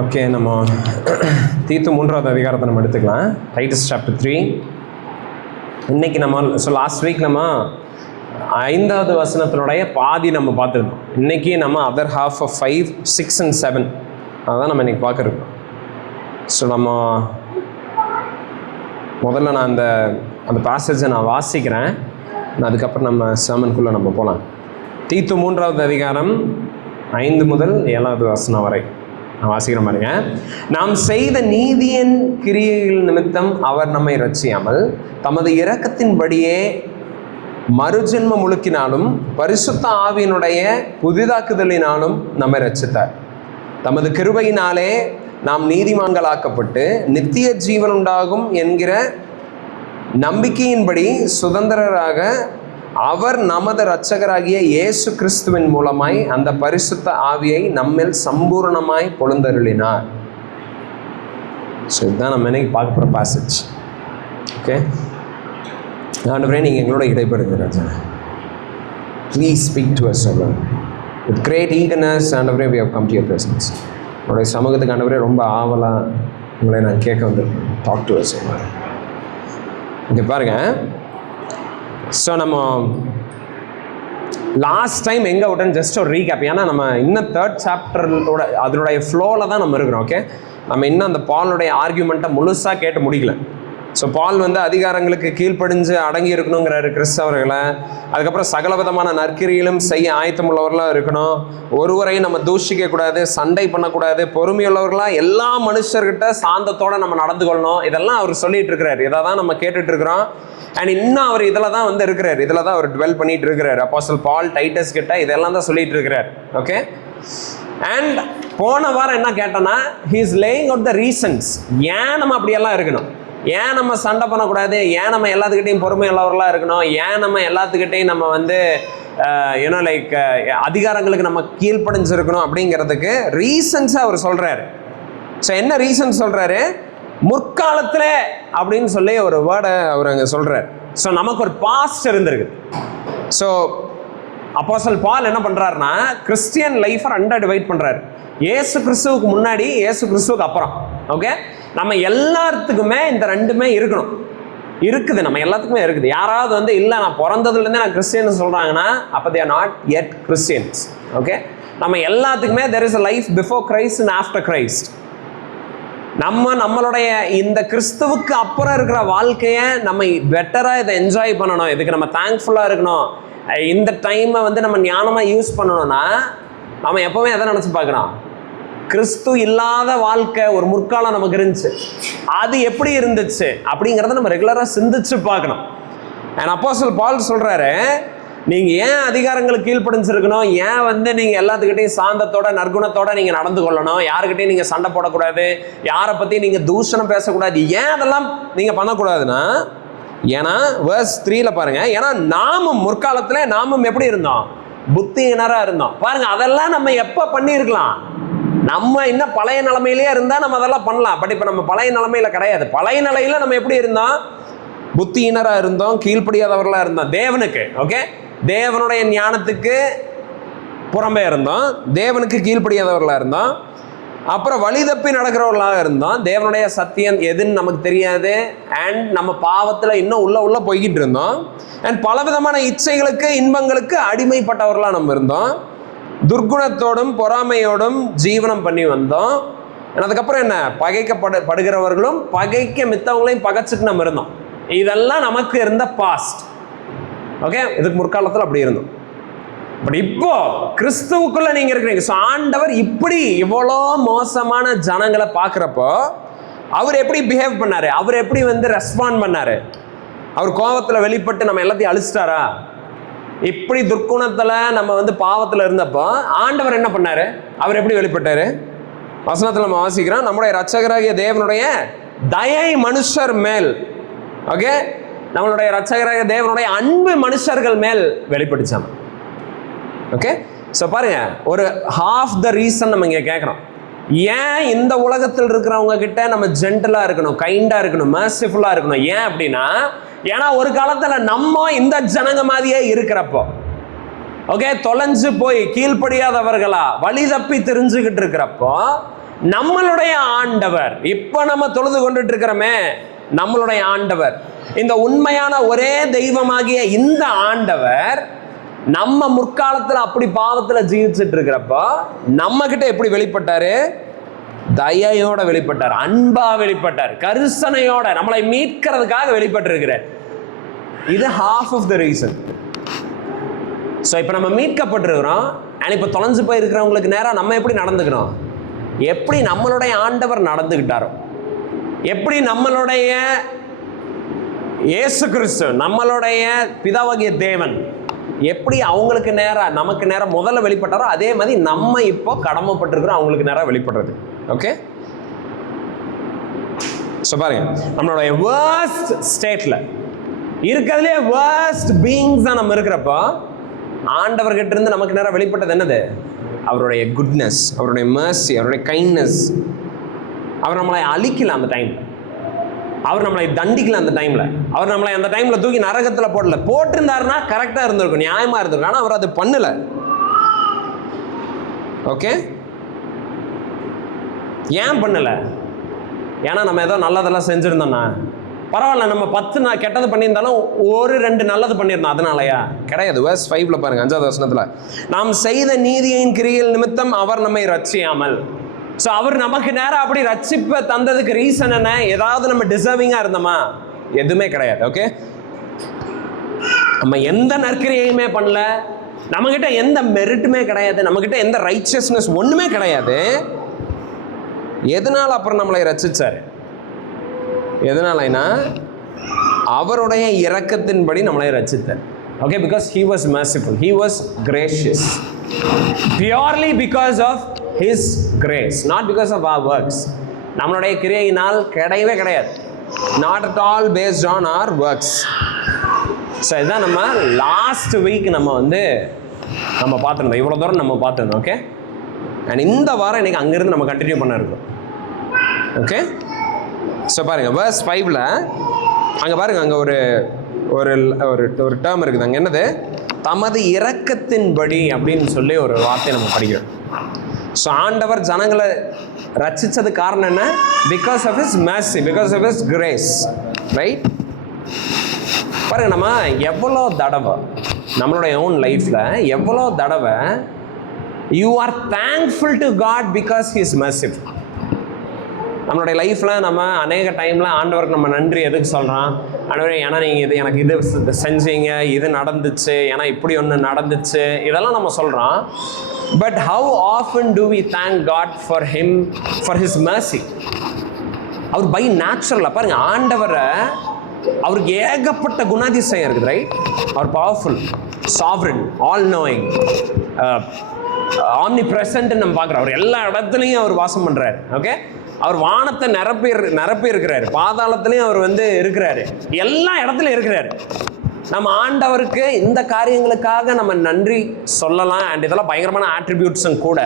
Okay, நம்ம தீத்து 3வது அதிகாரத்தை நம்ம எடுத்துக்கலாம். Titus chapter 3. இன்னைக்கு நம்ம லாஸ்ட் வீக் நம்ம 5வது வசனத்தினுடைய பாதி நம்ம பார்த்துருந்தோம். இன்னைக்கு நம்ம அதர் ஹாஃப் ஆஃப் 5, 6 and 7 அதுதான் நம்ம இன்னைக்கு பார்க்குறோம். ஸோ நம்ம முதல்ல நான் அந்த பேசேஜை நான் வாசிக்கிறேன். அதுக்கப்புறம் நம்ம sermonக்குள்ளே நம்ம போகலாம். தீத்து 3வது அதிகாரம் 5 முதல் 7வது வசனம் வரை நான் வாசிக்கிறேன் பாருங்க. நாம் செய்த நீதியின் கிரியைகள் நிமித்தம் அவர் நம்மை ரட்சியாமல் தமது இரக்கத்தின்படியே மறுஜென்ம முழுக்கினாலும் பரிசுத்த ஆவியினுடைய புதிதாக்குதலினாலும் நம்மை ரட்சித்தார். தமது கிருபையினாலே நாம் நீதிமான்களாக்கப்பட்டு நித்திய ஜீவன் உண்டாகும் என்கிற நம்பிக்கையின்படி சுதந்திரராக அவர் நமது இரட்சகராகிய இயேசு கிறிஸ்துவின் மூலமாய் அந்த பரிசுத்த ஆவியை நம்மில் சம்பூர்ணமாய் பொழுந்தருளினார். ஸோ இதுதான் நம்ம இன்னைக்கு பார்க்க போகிற பேசேஜ். ஓகே, ஆண்டவரே நீங்கள் எங்களோட இடைப்படுங்க ராஜா. ப்ளீஸ் ஸ்பீக் டு அஸ் ஆண்டவரே. வித் கிரேட் ஈகர்னஸ் ஆண்டவரே we have come to your presence. உங்களுடைய சமூகத்துக்கு ஆண்டவரே ரொம்ப ஆவலாக உங்களை நான் கேட்க வந்திருக்கேன். டாக் டு அஸ் ஆண்டவரே. இங்கே பாருங்கள். ஸோ நம்ம லாஸ்ட் டைம் எங்கே விட்டோன்னு ஜஸ்ட் ஒரு ரீகேப். ஏன்னா நம்ம இன்னும் 3rd சாப்டரோட அதனுடைய ஃப்ளோவில் தான் நம்ம இருக்கிறோம். ஓகே, நம்ம இன்னும் அந்த பாலுடைய ஆர்கியூமெண்ட்டை முழுசாக கேட்டு முடிக்கல. ஸோ பால் அதிகாரங்களுக்கு கீழ்ப்படிஞ்சு அடங்கி இருக்கணுங்கிறாரு கிறிஸ்தவர்களை. அதுக்கப்புறம் சகலவிதமான நற்கிரியிலும் செய்ய ஆயத்தமுள்ளவர்களாக இருக்கணும். ஒருவரையும் நம்ம தூஷிக்க கூடாது, சண்டை பண்ணக்கூடாது, பொறுமையுள்ளவர்களாக எல்லா மனுஷர்கிட்ட சாந்தத்தோடு நம்ம நடந்து கொள்ளணும். இதெல்லாம் அவர் சொல்லிட்டு இருக்கிறார். இதை தான் நம்ம கேட்டுட்டு இருக்கிறோம். அண்ட் இன்னும் அவர் இதில் தான் இருக்கிறார். இதில் தான் அவர் டுவெல் பண்ணிட்டு இருக்கிறார். அப்போஸ்தலர் பால் டைட்டஸ் கிட்ட இதெல்லாம் தான் சொல்லிட்டு இருக்கிறார். ஓகே, அண்ட் போன வாரம் என்ன கேட்டோன்னா he is laying out the reasons. ஏன் நம்ம அப்படியெல்லாம் இருக்கணும், ஏன் நம்ம சண்டை பண்ணக்கூடாது, ஏன் நம்ம எல்லாத்துக்கிட்டையும் பொறுமை உள்ளவர்களாக இருக்கணும், ஏன் நம்ம எல்லாத்துக்கிட்டையும் நம்ம ஏன்னா லைக் அதிகாரங்களுக்கு நம்ம கீழ்ப்படிஞ்சிருக்கணும் அப்படிங்கிறதுக்கு ரீசன்ஸை அவர் சொல்கிறாரு. ஸோ என்ன ரீசன் சொல்கிறாரு? முற்காலத்தில் அப்படின்னு சொல்லி ஒரு வேர்டை அவர் அங்கே சொல்கிறார். ஸோ நமக்கு ஒரு பாஸ்ட் இருந்திருக்கு. ஸோ அப்போஸ்தலர் பால் என்ன பண்ணுறாருன்னா கிறிஸ்டியன் லைஃப்பை 2 டிவைட் பண்ணுறாரு. இயேசு கிறிஸ்துவுக்கு முன்னாடி, இயேசு கிறிஸ்துவுக்கு அப்புறம். ஓகே, நம்ம எல்லாத்துக்குமே இந்த 2மே இருக்கணும். இருக்குது, நம்ம எல்லாத்துக்குமே இருக்குது. யாராவது இல்லை நான் பிறந்ததுலேருந்தே நான் கிறிஸ்டியன் சொல்கிறாங்கன்னா அப்போ they are not yet Christians. Okay, நம்ம எல்லாத்துக்குமே there is a life before Christ and after Christ. நம்மளுடைய இந்த கிறிஸ்துவுக்கு அப்புறம் இருக்கிற வாழ்க்கையை நம்ம பெட்டராக இதை என்ஜாய் பண்ணணும். இதுக்கு நம்ம தேங்க்ஃபுல்லாக இருக்கணும். இந்த டைமை நம்ம ஞானமாக யூஸ் பண்ணணும்னா நம்ம எப்போவுமே எதை நினச்சி பார்க்கணும்? கிறிஸ்து இல்லாத வாழ்க்கை ஒரு முற்காலம் நமக்கு இருந்துச்சு, அது எப்படி இருந்துச்சு அப்படிங்கிறத நம்ம ரெகுலராக சிந்திச்சு பார்க்கணும். அண்ட் அப்போஸ்தலர் பால் சொல்கிறாரு, நீங்கள் ஏன் அதிகாரங்களுக்கு கீழ்ப்படிஞ்சிருக்கணும், ஏன் நீங்கள் எல்லாத்துக்கிட்டையும் சாந்தத்தோட நற்குணத்தோட நீங்கள் நடந்து கொள்ளணும், யாருக்கிட்டையும் நீங்கள் சண்டை போடக்கூடாது, யாரை பற்றி நீங்கள் தூஷணம் பேசக்கூடாது, ஏன் அதெல்லாம் நீங்கள் பண்ணக்கூடாதுன்னா, ஏன்னா வேர்ஸ் 3ல் பாருங்க, ஏன்னா நாமும் முற்காலத்தில் நாமும் எப்படி இருந்தோம்? புத்தியினராக இருந்தோம். பாருங்க, அதெல்லாம் நம்ம எப்போ பண்ணியிருக்கலாம்? நம்ம இன்னும் பழைய நிலைமையிலேயே இருந்தால் நம்ம அதெல்லாம் பண்ணலாம். பட் இப்போ நம்ம பழைய நிலைமையில கிடையாது. பழைய நிலையில நம்ம எப்படி இருந்தோம்? புத்தியினராக இருந்தோம், கீழ்ப்படியாதவர்களாக இருந்தோம் தேவனுக்கு. ஓகே, தேவனுடைய ஞானத்துக்கு புறம்பே இருந்தோம், தேவனுக்கு கீழ்ப்படியாதவர்களாக இருந்தோம், அப்புறம் வழி தப்பி நடக்கிறவர்களாக இருந்தோம், தேவனுடைய சத்தியம் எதுன்னு நமக்கு தெரியாது, அண்ட் நம்ம பாவத்தில் இன்னும் உள்ள போய்கிட்டு இருந்தோம், அண்ட் பலவிதமான இச்சைகளுக்கு இன்பங்களுக்கு அடிமைப்பட்டவர்களாக நம்ம இருந்தோம், துர்குணத்தோடும் பொறாமையோடும் ஜீவனம் பண்ணி வந்தோம். அதுக்கப்புறம் என்ன? பகைக்கப்படுகிறவர்களும் பகைக்க மித்தவங்களையும் பகைச்சிட்டு நம்ம இருந்தோம். இதெல்லாம் நமக்கு இருந்த பாஸ்ட். ஓகே, இதுக்கு முற்காலத்தில் அப்படி இருந்தோம். பட் இப்போ கிறிஸ்துவுக்குள்ள நீங்க இருக்கிறீங்க. ஸோ ஆண்டவர் இப்படி இவ்வளோ மோசமான ஜனங்களை பார்க்குறப்போ அவர் எப்படி பிஹேவ் பண்ணாரு, அவர் எப்படி ரெஸ்பாண்ட் பண்ணாரு? அவர் கோபத்தில் வெளிப்பட்டு நம்ம எல்லாத்தையும் அழிச்சிட்டாரா? இப்படி துர்க்குணத்தில் நம்ம பாவத்தில் இருந்தப்போ ஆண்டவர் என்ன பண்ணாரு? அவர் எப்படி வெளிப்பட்டாரு? வசனத்தில் நம்ம வாசிக்கிறோம், நம்முடைய இரட்சகராகிய தேவனுடைய தயை மனுஷர் மேல். ஓகே, நம்மளுடைய இரட்சகராகிய தேவனுடைய அன்பு மனுஷர்கள் மேல் வெளிப்பட்டுச்சாங்க. ஓகே, ஸோ பாருங்க, ஒரு half the ரீசன் நம்ம இங்கே கேட்குறோம். ஏன் இந்த உலகத்தில் இருக்கிறவங்க கிட்ட நம்ம ஜென்டலாக இருக்கணும், கைண்டாக இருக்கணும், மர்சிஃபுல்லாக இருக்கணும்? ஏன் அப்படின்னா, ஏன்னா ஒரு காலத்தில் நம்ம இந்த ஜனங்க மாதிரியே இருக்கிறப்போ, ஓகே, தொலைஞ்சு போய் கீழ்ப்படியாதவர்களா வழி தப்பி தெரிஞ்சுக்கிட்டு இருக்கிறப்போ நம்மளுடைய ஆண்டவர், இப்ப நம்ம தொழுது கொண்டுட்டு இருக்கிறோமே நம்மளுடைய ஆண்டவர், இந்த உண்மையான ஒரே தெய்வமாகிய இந்த ஆண்டவர் நம்ம முற்காலத்துல அப்படி பாவத்துல ஜீவிச்சுட்டு இருக்கிறப்ப நம்ம கிட்ட எப்படி வெளிப்பட்டாரு? தயையோட வெளிப்பட்டார், அன்பா வெளிப்பட்டார், கரிசனையோட நம்மளை மீட்கிறதுக்காக வெளிப்பட்டிருக்கிறார். இது half of the reason. So இப்போ நம்ம மீட்கப்பட்டிருக்கிறோம். அண்ட் இப்போ தொலைஞ்சு போயிருக்கிறவங்களுக்கு நேரம் நம்ம எப்படி நடந்துக்கணும்? எப்படி நம்மளுடைய ஆண்டவர் நடந்துக்கிட்டாரோ, எப்படி நம்மளுடைய இயேசு கிறிஸ்து, நம்மளுடைய பிதாவாகிய தேவன் எப்படி அவங்களுக்கு நேரம் நமக்கு நேரம் முதல்ல வெளிப்பட்டாரோ, அதே மாதிரி நம்ம இப்போ கடமைப்பட்டிருக்கிறோம் அவங்களுக்கு நேரம் வெளிப்படுறது. ஓகே, ஸோ பாருங்க, நம்மளுடைய வேர்ஸ்ட் ஸ்டேட்ல இருக்கிறதுலே வேர்ஸ்ட் பீயிங்ஸ் தான் நம்ம இருக்கிறப்போ ஆண்டவர்கிட்ட இருந்து நமக்கு நேரம் வெளிப்பட்டது என்னது? அவருடைய குட்னஸ், அவருடைய மர்சி, அவருடைய கைண்ட்னஸ். அவர் நம்மளை அழிக்கல அந்த டைம்ல, அவர் நம்மளை தண்டிக்கல அந்த டைம்ல, அவர் நம்மளை அந்த டைம்ல தூக்கி நரகத்துல போடல. போட்டிருந்தாருன்னா கரெக்டா இருந்திருக்கும், நியாயமா இருந்திருக்கும். ஆனா அவர் அது பண்ணல. ஓகே, ஏன் பண்ணல? ஏன்னா நம்ம ஏதோ நல்லதெல்லாம் செஞ்சிருந்தோம்னா பரவாயில்ல, நம்ம 10 கெட்டது பண்ணியிருந்தாலும் ஒரு 2 நல்லது பண்ணியிருந்தோம், அதனாலயா? கிடையாது. verse 5ல பாருங்க, 5வது வசனத்துல, நாம் செய்த நீதியின் கிரியைகள் நிமித்தம் அவர் நம்மை ரட்சியாமல். ஸோ அவர் நமக்கு நேரம் அப்படி ரட்சிப்பை தந்ததுக்கு ரீசன் என்ன? ஏதாவது நம்ம டிசர்விங்கா இருந்தோமா? எதுவுமே கிடையாது. ஓகே, நம்ம எந்த நற்கிரியையுமே பண்ணல, நம்மகிட்ட எந்த மெரிட்டுமே கிடையாது, நம்மகிட்ட எந்த ரைச்சியஸ்னஸ் ஒண்ணுமே கிடையாது. எதனால அப்புறம் நம்மளை ரட்சிச்சாரு? எதனாலனா அவருடைய இரக்கத்தின்படி நம்மளை ரட்சித்தார். Okay, because he was merciful, he was gracious, purely because of his grace, not because of our works. நம்மளுடைய கிரியையினால் கிடையவே கிடையாது. not at all based on our works. So இதுதான் நம்ம லாஸ்ட் வீக் நம்ம பார்த்துருந்தோம். இவ்வளோ தூரம் நம்ம பார்த்துருந்தோம். ஓகே, அண்ட் இந்த வாரம் இன்னைக்கு அங்கிருந்து நம்ம கண்டினியூ பண்ண இருக்கோம். ஓகே, ஸோ பாருங்க, verse 5ல அங்கே பாருங்க, அங்கே ஒரு ஒரு ஒரு டேர்ம் இருக்குது. அங்கே என்னது? தமது இரக்கத்தின்படி அப்படின்னு சொல்லி ஒரு வார்த்தை நம்ம படிக்கிறோம். ஸோ ஆண்டவர் ஜனங்களை ரட்சிச்சது காரணம் என்ன? Because of his mercy, because of his grace. Right? பாருங்க, நம்ம எவ்வளோ தடவை நம்மளுடைய ஓன் லைஃப்ல எவ்வளோ தடவை you are thankful to God because he is merciful. நம்மளுடைய லைஃப்பில் நம்ம அநேக டைமில் ஆண்டவருக்கு நம்ம நன்றி எதுக்கு சொல்கிறோம்? ஆண்டவரே, ஏன்னா நீங்கள் இது எனக்கு இது செஞ்சீங்க, இது நடந்துச்சு, ஏன்னா இப்படி ஒன்று நடந்துச்சு, இதெல்லாம் நம்ம சொல்கிறோம். But how often do we thank God for him, for his mercy? அவர் பை நேச்சுரலாக பாருங்க, ஆண்டவரை அவருக்கு ஏகப்பட்ட குணாதிசயம் இருக்குது. ரைட்? அவர் powerful, sovereign, all knowing, omnipresent நம்ம பார்க்குறோம். அவர் எல்லா இடத்துலையும் அவர் வாசம் பண்ணுறாரு. ஓகே, அவர் வானத்தை நிரப்பி இருக்கிறாரு, பாதாளத்திலையும் அவர் இருக்கிறாரு, எல்லா இடத்துலையும் இருக்கிறாரு. நம்ம ஆண்டவருக்கு இந்த காரியங்களுக்காக நம்ம நன்றி சொல்லலாம். அண்ட் இதெல்லாம் பயங்கரமான ஆட்ரிபியூட்ஸும் கூட.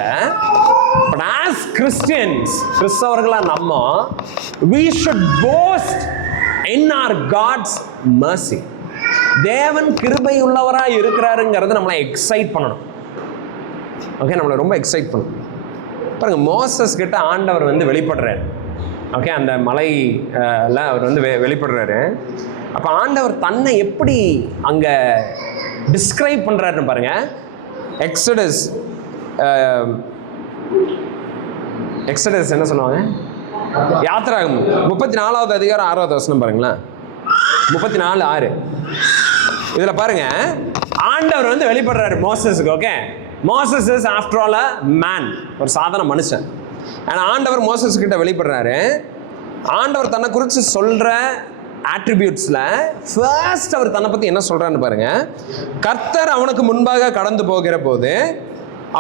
பட் ஆஸ் கிறிஸ்டியன்ஸ், கிறிஸ்தவர்களா நம்ம we should boast in our God's mercy. தேவன் கிருபை உள்ளவராக இருக்கிறாருங்கிறது நம்மளை எக்ஸைட் பண்ணணும். ஓகே, நம்மளை ரொம்ப எக்ஸைட் பண்ணணும். பாருங்க, மோசஸ் கிட்ட ஆண்டவர் வெளிப்படுறாரு. ஓகே, அந்த மலையில் அவர் வெளிப்படுறாரு. அப்போ ஆண்டவர் தன்னை எப்படி அங்கே டிஸ்கிரைப் பண்ணுறாருன்னு பாருங்க. எக்ஸடஸ் என்ன சொல்லுவாங்க? யாத்திராகமம் 34வது அதிகாரம் 6வது வசனம் பாருங்களேன். 34:6 இதில் பாருங்க, ஆண்டவர் வெளிப்படுறாரு மோசஸுக்கு. Okay, Moses is after all a man, ஒரு சாதாரண மனுஷன். ஆனால் ஆண்டவர் மோசஸ் கிட்ட வெளிப்படுறாரு. ஆண்டவர் தன்னை குறித்து சொல்கிற ஆட்ரிபியூட்ஸில் ஃபர்ஸ்ட் அவர் தன்னை பற்றி என்ன சொல்கிறான்னு பாருங்க. கர்த்தர் அவனுக்கு முன்பாக கடந்து போகிற போது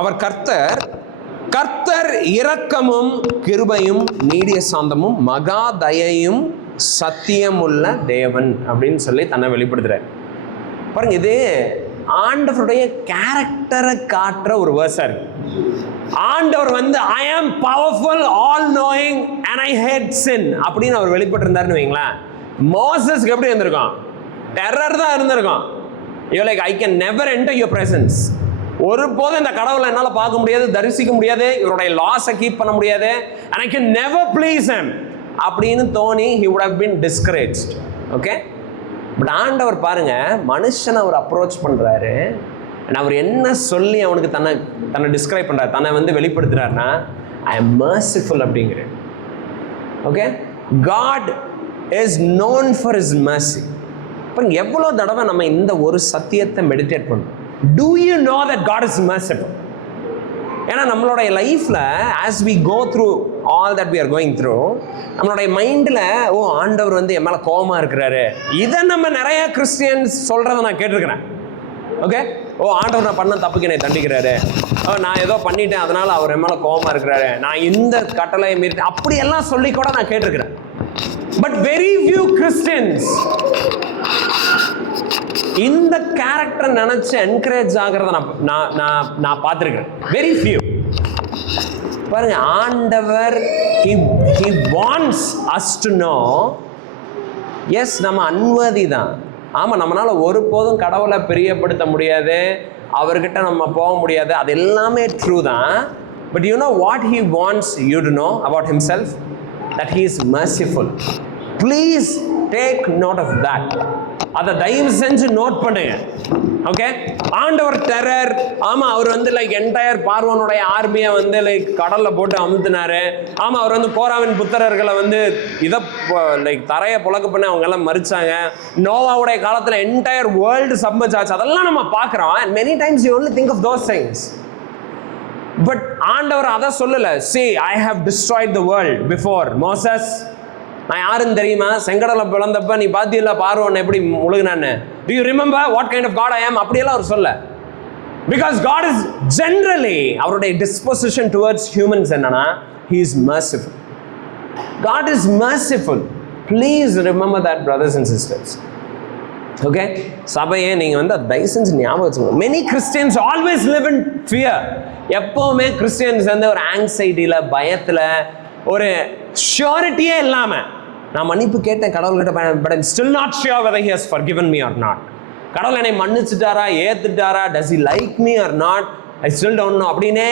அவர் கர்த்தர் இரக்கமும் கிருபையும் நீடிய சாந்தமும் மகா தயையும் சத்தியமுள்ள தேவன் அப்படின்னு சொல்லி தன்னை வெளிப்படுத்துறார். பாருங்க, இது ஆண்டவருடைய கேரக்டரை காட்டுற ஒரு வேர்ஸா இருக்கு. ஆண்டவர் I am powerful, all knowing and I hate sin அப்படின்னு அவர் வெளிப்பட்டு இருந்தாருன்னு வைங்களேன். மோசஸ்க்கு எப்படி இருந்திருக்கும்? டெரர் தான் இருந்திருக்கும். You like I can never enter your presence. ஒருபோதும் இந்த கடவுளை என்னால பார்க்க முடியாது, தரிசிக்க முடியாது, இவருடைய லாஸை கீப் பண்ண முடியாது, and I can never please him அப்படின்னு தோணி he would have been discouraged. Okay, but ஆண்டவர் பாருங்க, மனுஷனை அவர் அப்ரோச் பண்றாரு. அவர் என்ன சொல்லி அவனுக்கு தன்னை டிஸ்கிரைப் பண்றாரு, தன்னை வந்து வெளிப்படுத்துறாருன்னா I am merciful அப்படிங்கிறேன். Okay, God is known for his mercy. பாருங்க, எவ்வளோ தடவை நம்ம இந்த ஒரு சத்தியத்தை மெடிடேட் பண்ணுறோம். Do you know that God is merciful? ஏன்னா நம்மளுடைய லைஃப்ல as we go through all that we are going through, நம்மளுடைய மைண்டில் ஆண்டவர் வந்து என் மேலே கோபமாக இருக்கிறாரு, இதை நம்ம நிறைய கிறிஸ்டியன்ஸ் சொல்கிறத நான் கேட்டிருக்கிறேன். ஓகே, ஆண்டவர் நான் பண்ண தப்புக்கு என்னை தண்டிக்கிறாரு, நான் ஏதோ பண்ணிட்டேன் அதனால அவர் என் மேலே கோபமாக இருக்கிறாரு, நான் இந்த கட்டளையை மீறிட்டேன், அப்படியெல்லாம் சொல்லி கூட நான் கேட்டிருக்கிறேன். பட் வெரி ஃபியூ கிறிஸ்டியன்ஸ் இந்த கேரக்டர் நினைச்சு என்கரேஜ் ஆகிறத நான் பார்த்துருக்கிறேன். Very few. பாருங்க, ஆண்டவர் he wants us to know, yes நம்ம அன்வதி தான். ஆமாம், நம்மளால ஒருபோதும் கடவுளை பிரியப்படுத்த முடியாது, அவர்கிட்ட நம்ம போக முடியாது, அது எல்லாமே ட்ரூ தான். But you know what he wants you to know about himself? That he is merciful. Please take note of that. அதை தயவு செஞ்சு நோட் பண்ணுங்க. ஓகே, ஆண்டவர் டெரர், ஆமா அவர் வந்து லைக் என்டையர் பார்வோனுடைய ஆர்மியை வந்து லைக் கடல்ல போட்டு அமுத்தினாரு. ஆமா, அவர் வந்து கோராவின் புத்திரர்களை வந்து இதை லைக் தரையை புழக்க பண்ணி அவங்க எல்லாம் மறிச்சாங்க. நோவாவுடைய காலத்துல என்டையர் வேர்ல்டு சப்மர்ஜ் ஆச்சு. அதெல்லாம் நம்ம பார்க்கிறோம். and many times you only think of those things. But ஆண்டவர் அதை சொல்லல. see, I have destroyed the world before Moses. நான் யாருன்னு தெரியுமா? செங்கடலை பிளந்தப்ப நீ பாத்தியில்ல பார்வோன் எப்படி முழுகினான்னு. Do you remember what kind of God I am? அப்படியெல்லாம் அவர் சொல்ல. Because God is generally, அவருடைய disposition towards humans என்னன்னா, he is merciful. God is merciful. Please remember that, brothers and sisters. Okay, சபையே நீங்க வந்து தயவு செஞ்சு ஞாபகம் வச்சுக்கோங்க. Many Christians always live in fear. எப்பவுமே கிறிஸ்டியன்ஸ் வந்து ஒரு ஆங்ஸைட்டியில, பயத்துல, ஒரு ஷியோரிட்டியே இல்லாம, நான் மன்னிப்பு கேட்டேன் கடவுள்கிட்ட, but I'm still not sure whether he has forgiven me or not. கடவுள் என்னை மன்னிச்சுட்டாரா, ஏத்துட்டாரா, does he like me or not, I still don't know அப்படினே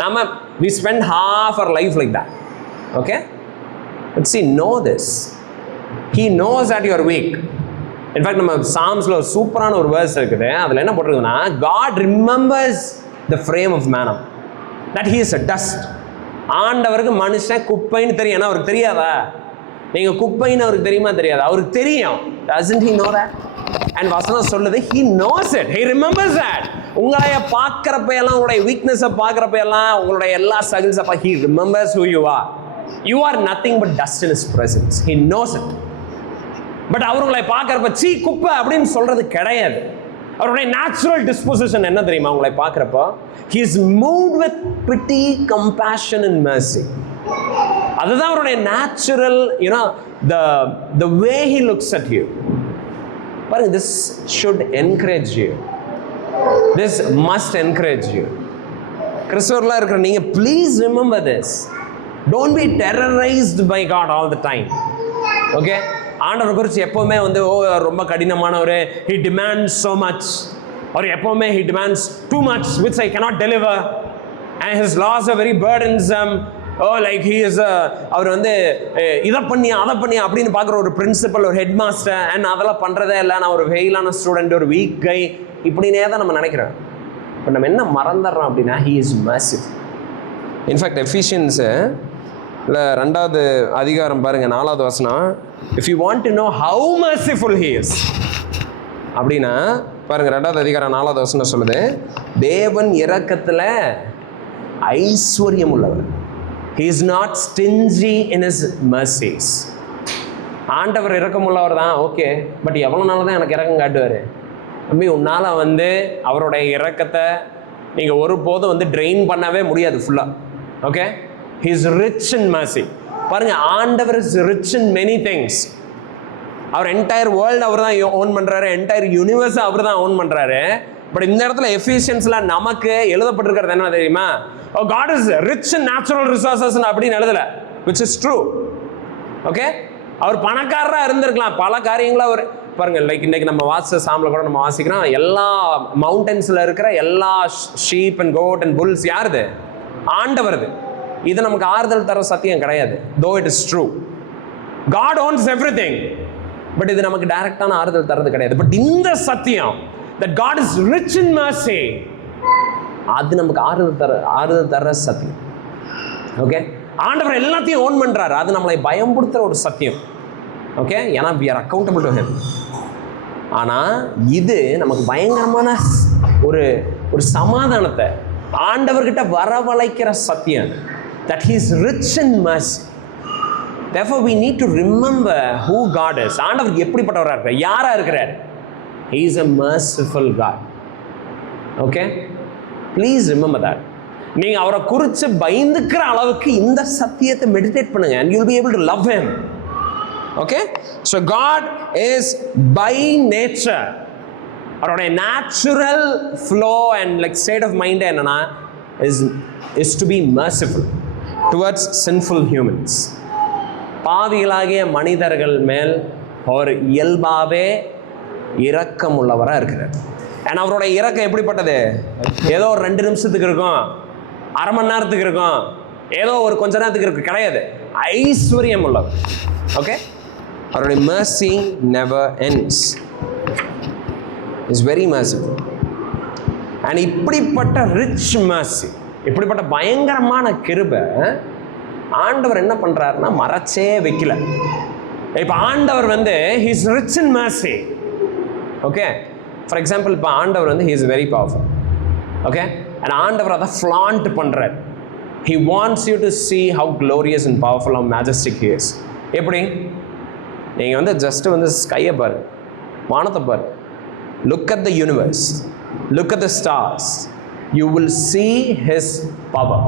நாம we spend half our life like that. Okay, but see, know this, he knows that you are weak. In fact, நம்ம சாம்ஸ்ல ஒரு சூப்பரான ஒரு verse இருக்குது. அதுல என்ன போட்டிருக்குன்னா, God remembers the frame of man, that he is a dust. ஆண்டவருக்கு மனுஷன் குப்பைன்னு தெரியும். ஏன்னா அவருக்கு தெரியாதா? நீங்க குப்பைன்னு அவருக்கு தெரியுமா? தெரியாது. அவருக்கு தெரியும். Doesn't he know that? And வசனம் சொல்லுது, he knows it, he remembers that. உங்களைய பார்க்கறப்ப எல்லாம், உங்களுடைய வீக்னஸை பார்க்கறப்ப எல்லாம், உங்களுடைய எல்லா ஸ்ட்ரகிள்ஸ் அப்ப he remembers who you are. You are nothing but dust in his presence. He knows it. But அவர் உங்களை பார்க்கறப்ப சீ குப்பை அப்படின்னு சொல்றது கிடையாது. அவருடைய நேச்சுரல் டிஸ்போசிஷன் என்ன தெரியுமா? உங்களை பார்க்குறப்போ he is moved with pity, compassion and mercy. அதுதான் அவருடைய natural, the way he looks at you. பாருங்க, this should encourage you, this must encourage you. கிறிஸ்தவர்களா இருக்கிற நீங்க please remember this. Don't be terrorized by God all the time. Okay, ஆண்டவர் குறித்து எப்பவுமே வந்து ரொம்ப கடினமானவர், he demands so much, or எப்பவுமே he demands too much which I cannot deliver, and his laws are very burdensome. Like he is அவர் வந்து இதை பண்ணி அதை பண்ணி அப்படின்னு பார்க்குற ஒரு பிரின்சிபல், ஒரு ஹெட் மாஸ்டர், அண்ட் அதெல்லாம் பண்ணுறதே இல்லை, நான் ஒரு ஃபெயிலான ஸ்டூடெண்ட், ஒரு வீக் கை, இப்படினே தான் நம்ம நினைக்கிறோம். பட் நம்ம என்ன மறந்துடுறோம் அப்படின்னா, he is merciful. In fact Ephesians இல்லை 2வது அதிகாரம் பாருங்க, 4வது வசனம். If you want to know how merciful he is அப்படின்னா பாருங்க, 2வது அதிகாரம் 4வது வசனம் சொல்லுது, தேவன் இரக்கத்தில் ஐஸ்வர்யம் உள்ளவர். He is not stingy in his mercies. ஆண்டவர் இரக்கம் உள்ளவர் தான், ஓகே, பட் எவ்வளோ நாள் தான் எனக்கு இரக்கம் காட்டுவார்? தம்பி, உன்னால் வந்து அவருடைய இரக்கத்தை நீங்கள் ஒருபோதும் வந்து ட்ரெயின் பண்ணவே முடியாது ஃபுல்லாக. Okay, he is rich in mercy. பாருங்க, ஆண்டவர் is rich in many things. அவர் என்டையர் வேர்ல்டு அவர் தான் ஓன் பண்ணுறாரு, என்டையர் யூனிவர்ஸ் அவர் தான் ஓன் பண்ணுறாரு. பட் இந்த இடத்துல எஃபிஷியன்ஸ்ல நமக்கு எழுதப்பட்டிருக்கிறது என்ன தெரியுமா? God is rich in natural resources அப்படின்னு எழுதல, which is true. ஓகே, அவர் பணக்காரராக இருந்திருக்கலாம், பல காரியங்களை அவர் பாருங்க, லைக் இன்னைக்கு நம்ம வாசிச்ச சாமில் கூட நம்ம வாசிக்கிறோம், எல்லா மவுண்டன்ஸில் இருக்கிற எல்லா sheep and goat and bulls யாருது? ஆண்டவருது. இது நமக்கு ஆறுதல் தர சத்தியம் கிடையாது. Though it is true, God owns everything, but இது நமக்கு டைரக்டான ஆறுதல் தரது கிடையாது. பட் இந்த சத்தியம் that God is rich in mercy, அது நமக்கு ஆறுதல் தர சத்தியம். ஓகே, ஆண்டவர் எல்லாத்தையும் ஓன் பண்றாரு, அது நம்மளை பயம்படுத்துற ஒரு சத்தியம். ஓகே, ஏன்னா we are accountable to him. ஆனா இது நமக்கு பயங்கரமான ஒரு சமாதானத்தை ஆண்டவர்கிட்ட வரவழைக்கிற சத்தியம், that he is rich in mercy. Therefore we need to remember who God is. ஆண்டவர் எப்படிப்பட்டவரா இருக்கிறார், யாரா இருக்கிறார்? He is a merciful God. Okay, please remember that. நீங்க அவரை குறித்து பயந்துக்கிற அளவுக்கு இந்த சத்தியத்தை மெடிடேட் பண்ணுங்க, and you'll be able to love him. Okay, so God is by nature, அவருடைய natural flow and like state of mind என்னன்னா is to be merciful towards sinful humans. பாவிகளாகிய மனிதர்கள் மேல் அவர் இயல்பாவே இரக்கம் உள்ளவராக இருக்கிறார். ஏன்னா அவருடைய இரக்கம் எப்படிப்பட்டது? ஏதோ ஒரு 2 நிமிஷத்துக்கு இருக்கும், அரை மணி நேரத்துக்கு இருக்கும், ஏதோ ஒரு கொஞ்ச நேரத்துக்கு இருக்கு, கிடையாது. ஐஸ்வர்யம் உள்ளவர். ஓகே, அவருடைய mercy never ends. Is very merciful. And இப்படிப்பட்ட ரிச் mercy, இப்படிப்பட்ட பயங்கரமான கிருபை ஆண்டவர் என்ன பண்றாருன்னா மறைச்சே வைக்கல. இப்போ ஆண்டவர் வந்து he is rich in mercy. Okay, for example இப்போ ஆண்டவர் வந்து he is very powerful. Okay, and ஆண்டவர் அதை flaunt பண்றார். He wants you to see how glorious and powerful and majestic he is. எப்படி? நீங்கள் வந்து ஜஸ்ட் வந்து ஸ்கையை பாரு, வானத்தை பாரு, look at the universe, look at the stars, you will see his power.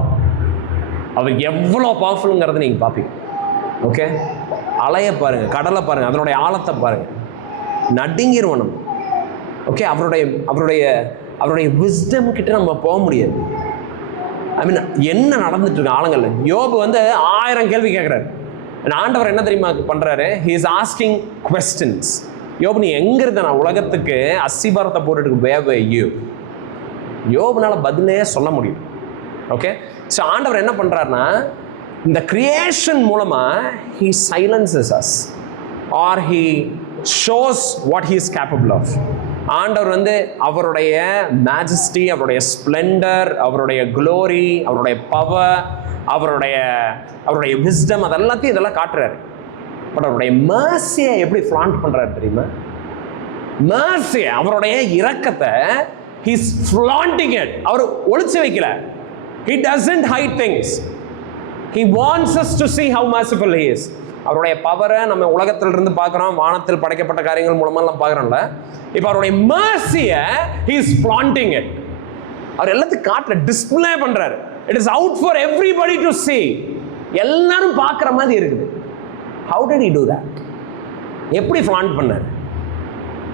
அவர் எவ்வளோ பவர்ஃபுல்லுங்கிறத நீங்கள் பார்ப்பீங்க. ஓகே, அலையை பாருங்கள், கடலை பாருங்கள், அதனுடைய ஆழத்தை பாருங்கள், நடுங்கிருவோம் நம்ம. ஓகே, அவருடைய விஸ்டம் கிட்ட நம்ம போக முடியாது. ஐ மீன் என்ன நடந்துட்டு இருக்கு ஆழங்கள்ல. யோபு வந்து 1000 கேள்வி கேட்குறாரு. ஆண்டவர் என்ன தெரியுமா பண்ணுறாரு? He is asking questions. யோபு நீ எங்கே இருந்த? நான் உலகத்துக்கு அஸ்திபாரத்தை போட்டுட்டு வேவ் யூ. யோபுனால பதிலே சொல்ல முடியும். ஓகே, ஸோ ஆண்டவர் என்ன பண்ணுறாருன்னா இந்த கிரியேஷன் மூலமாக he silences us or he shows what he is capable of. ஆண்டவர் வந்து அவருடைய மேஜஸ்டி, அவருடைய ஸ்ப்ளெண்டர், அவருடைய க்ளோரி, அவருடைய பவர், அவருடைய விஸ்டம், அதெல்லாத்தையும் இதெல்லாம் காட்டுறாரு. பட் அவருடைய mercy-யை எப்படி ஃப்ளாண்ட் பண்ணுறாரு தெரியுமா? mercy-யை, அவருடைய இரக்கத்தை he is flaunting it. அவர் ஒளிச்சு வைக்கல. He doesn't hide things. He wants us to see how merciful he is. அவருடைய பவரை நம்ம உலகத்திலிருந்து பார்க்குறோம், வானத்தில் படைக்கப்பட்ட காரியங்கள் மூலமாக பார்க்குறோம்ல. இப்போ அவருடைய mercy-யை he is flaunting it. அவர் எல்லாத்தையும் காட்டல, டிஸ்பிளே பண்ணுறாரு. It is out for everybody to see. எல்லாரும் பார்க்குற மாதிரி இருக்குது. How did he do that? எப்படி ஃப்ளாண்ட் பண்ணார்?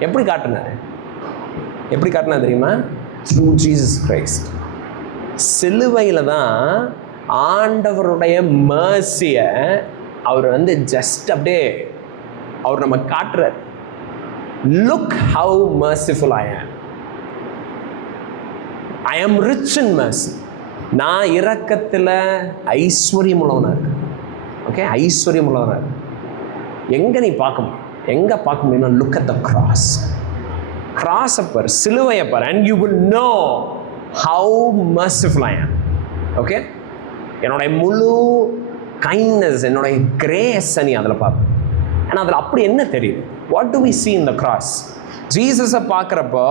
எப்படி காட்டினார்? எப்படி காட்டினா தெரியுமா? Through Jesus Christ. சிலுவையில் தான் ஆண்டவருடைய mercy-யை அவர் வந்து ஜஸ்ட் அப்படியே அவர் நம்ம காட்டுறார். Look how merciful I am. I am rich in mercy. நான் இரக்கத்தில் ஐஸ்வர்யம் உள்ளவனாக இருக்கேன். ஓகே, ஐஸ்வர்யம் உள்ளவனாக இருக்கு. எங்கே நீ பார்க்க முடியும்? எங்கே பார்க்க முடியும்னா லுக் அட் த கிராஸ். கிராஸை பார், சிலுவையை பார், and you will know how merciful I am. Okay, என்னுடைய முழு கைண்ட்னஸ், என்னுடைய கிரேஸை நீ அதில் பார்ப்ப. ஆனால் அதில் அப்படி என்ன தெரியுது? What do we see in the cross? ஜீசஸை பார்க்குறப்போ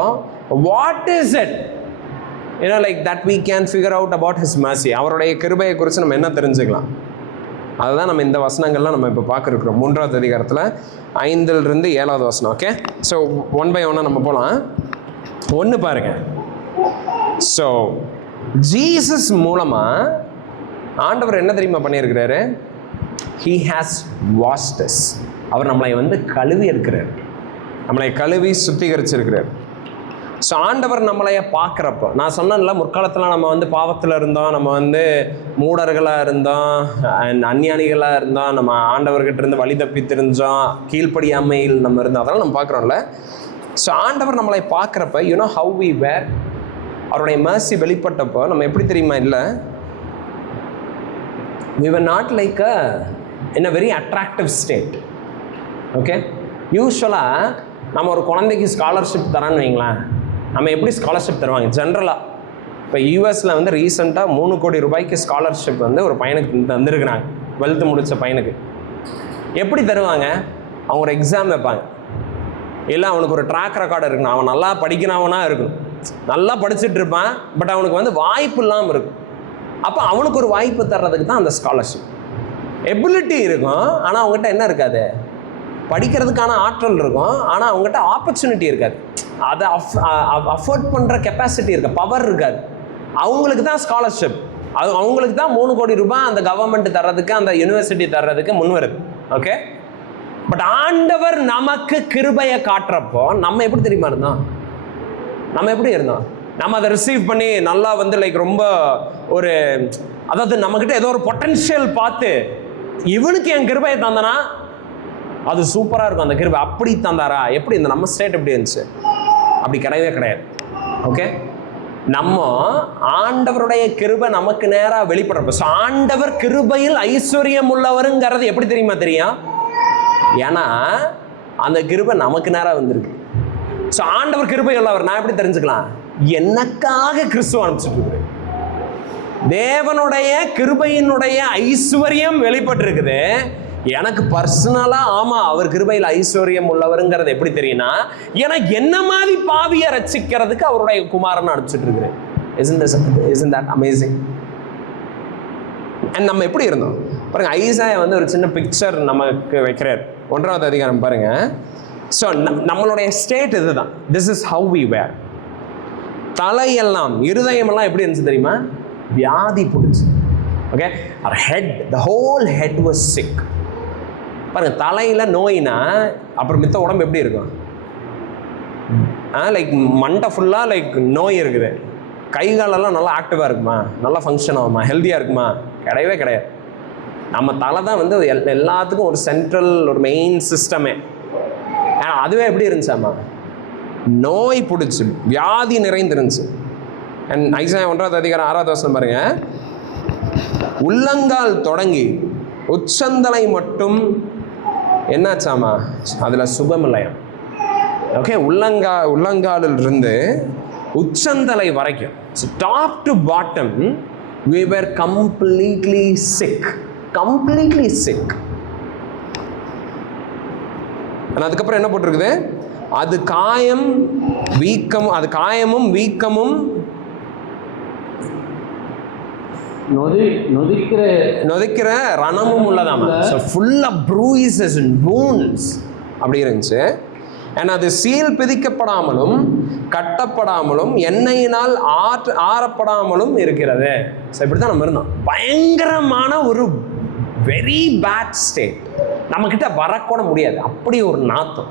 what is it like that we can figure out about his mercy? அவருடைய கிருபையை குறித்து நம்ம என்ன தெரிஞ்சுக்கலாம்? அதுதான் நம்ம இந்த வசனங்கள்லாம் நம்ம இப்போ பார்க்குறோம். 3வது அதிகாரத்தில் 5லிருந்து 7வது வசனம். ஓகே, ஸோ 1 by 1 நம்ம போகலாம். 1 பாருங்க. ஸோ ஜீசஸ் மூலமாக ஆண்டவர் என்ன தெரியுமா பண்ணியிருக்கிறாரு? He has washed us. அவர் நம்மளை வந்து கழுவி இருக்கிறார், நம்மளை கழுவி சுத்திகரிச்சிருக்கிறார். ஸோ ஆண்டவர் நம்மளைய பார்க்குறப்போ, நான் சொன்னேன்ல முற்காலத்தில் நம்ம வந்து பாவத்தில் இருந்தோம், நம்ம வந்து மூடர்களாக இருந்தோம், அஞ்ஞானிகளாக இருந்தோம், நம்ம ஆண்டவர்கிட்ட இருந்து வழி தப்பி தெரிஞ்சோம், கீழ்ப்படியாமையில் நம்ம இருந்தோம், அதெல்லாம் நம்ம பார்க்குறோம்ல. ஸோ ஆண்டவர் நம்மளை பார்க்குறப்ப யூனோ ஹவ் வி வேர், அவருடைய மர்சி வெளிப்பட்டப்போ நம்ம எப்படி தெரியுமா, இல்லை we were not like in a very attractive state. Okay, யூஸ்வலாக நம்ம ஒரு குழந்தைக்கு ஸ்காலர்ஷிப் தரான்னு வைங்களேன், நம்ம எப்படி ஸ்காலர்ஷிப் தருவாங்க ஜென்ரலாக? இப்போ யூஎஸில் வந்து ரீசெண்டாக 3 கோடி ரூபாய்க்கு ஸ்காலர்ஷிப் வந்து ஒரு பையனுக்கு தந்துருக்குறாங்க, 12th முடித்த பையனுக்கு. எப்படி தருவாங்க? அவங்க ஒரு எக்ஸாம் வைப்பாங்க, இல்லை அவனுக்கு ஒரு ட்ராக் ரெக்கார்டு இருக்கணும், அவன் நல்லா படிக்கிறவனா இருக்கணும், நல்லா படிச்சுட்டு இருப்பான், பட் அவனுக்கு வந்து வாய்ப்பு இல்லாமல் இருக்கும். அப்போ அவனுக்கு ஒரு வாய்ப்பு தர்றதுக்கு தான் அந்த ஸ்காலர்ஷிப். எபிலிட்டி இருக்கும், ஆனால் அவங்ககிட்ட என்ன இருக்காது, படிக்கிறதுக்கான ஆற்றல் இருக்கும், ஆனால் அவங்ககிட்ட ஆப்பர்ச்சுனிட்டி இருக்காது, அதை அஃபோர்ட் பண்ணுற கெப்பாசிட்டி இருக்க, பவர் இருக்காது. அவங்களுக்கு தான் ஸ்காலர்ஷிப், அவங்களுக்கு தான் 3 கோடி ரூபாய் அந்த கவர்மெண்ட் தர்றதுக்கு, அந்த யூனிவர்சிட்டி தர்றதுக்கு முன் வருது. ஓகே, பட் ஆண்டவர் நமக்கு கிருபையை காட்டுறப்போ நம்ம எப்படி தெரியுமா இருந்தோம்? நம்ம எப்படி இருந்தோம்? நம்ம அதை ரிசீவ் பண்ணி நல்லா வந்து லைக் ரொம்ப ஒரு, அதாவது நம்மக்கிட்ட ஏதோ ஒரு பொட்டன்ஷியல் பார்த்து இவனுக்கு என் கிருபையை தந்தனா அது சூப்பராக இருக்கும், அந்த கிருபை அப்படி தந்தாரா? எப்படி இந்த நம்ம ஸ்டேட் எப்படி இருந்துச்சு? அப்படி கிடையவே கிடையாது. ஓகே, நம்ம ஆண்டவருடைய கிருபை நமக்கு நேராக வெளிப்படுறப்ப, ஸோ ஆண்டவர் கிருபையில் ஐஸ்வர்யம் உள்ளவருங்கிறது எப்படி தெரியுமா தெரியும்? ஏன்னா அந்த கிருபை நமக்கு நேராக வந்திருக்கு. ஸோ ஆண்டவர் கிருபை உள்ளவர் நான் எப்படி தெரிஞ்சுக்கலாம்? எனக்காக கிறிஸ்துவ அனுப்பிச்சுட்டு இருக்கிறேன். தேவனுடைய கிருபையினுடைய ஐஸ்வர்யம் வெளிப்பட்டிருக்குது எனக்கு பர்சனலாக. ஆமாம், அவர் கிருபையில் ஐஸ்வர்யம் உள்ளவருங்கிறது எப்படி தெரியும்னா, ஏன்னா என்ன மாதிரி பாவியை ரட்சிக்கிறதுக்கு அவருடைய குமாரன் அனுப்பிச்சுட்டு இருக்கிறேன். Isn't that amazing? அண்ட் நம்ம எப்படி இருந்தோம் பாருங்க. ஐசாயா வந்து ஒரு சின்ன பிக்சர் நமக்கு வைக்கிறார், 1வது அதிகாரம் பாருங்க. ஸோ நம்மளுடைய ஸ்டேட் இதுதான். This is how we were. தலையெல்லாம், இருதயமெல்லாம் எப்படி இருந்துச்சு தெரியுமா? வியாதி பிடிச்சி. Okay, our head, the whole head was sick. பாருங்க, தலையில் நோயினா அப்புறம் மித்த உடம்பு எப்படி இருக்கும்? லைக் மண்டை ஃபுல்லாக லைக் நோய் இருக்குது. கை காலெல்லாம் நல்லா ஆக்டிவாக இருக்குமா? நல்லா ஃபங்க்ஷன் ஆகுமா? ஹெல்த்தியாக இருக்குமா? கிடையவே கிடையாது. நம்ம தலை தான் வந்து எல்லாத்துக்கும் ஒரு சென்ட்ரல், ஒரு மெயின் சிஸ்டமே. அதுவே எப்படி இருந்துச்சாம்மா? நோய் பிடிச்சி, வியாதி நிறைந்திருந்துச்சு. அண்ட் ஐசாயா 1வது அதிகாரம் 6வது வசனம் பாருங்க. உள்ளங்கால் தொடங்கி உச்சந்தலை மட்டும் என்னாச்சாமா? அதில் சுகமில்லையம். ஓகே, உள்ளங்காலில் இருந்து உச்சந்தலை வரைக்கும், top to bottom, we were completely sick. அதுக்கப்புறம் என்ன போட்டிருக்குது? அது காயம் வீக்கம், அது காயமும் வீக்கமும் நொதிக்கிற ரணமும் உள்ளதாமா. ஸோ ஃபுல்லாக ப்ரூயிசஸ் அண்ட் wounds அப்படி இருந்துச்சு. ஏன்னா அது சீல் பிதிக்கப்படாமலும் கட்டப்படாமலும் எண்ணெயினால் ஆறப்படாமலும் இருக்கிறது. ஸோ இப்படி தான் நம்ம இருந்தோம். பயங்கரமான ஒரு வெரி பேட் ஸ்டேட். நம்மக்கிட்ட வரக்கூட முடியாது, அப்படி ஒரு நாத்தம்.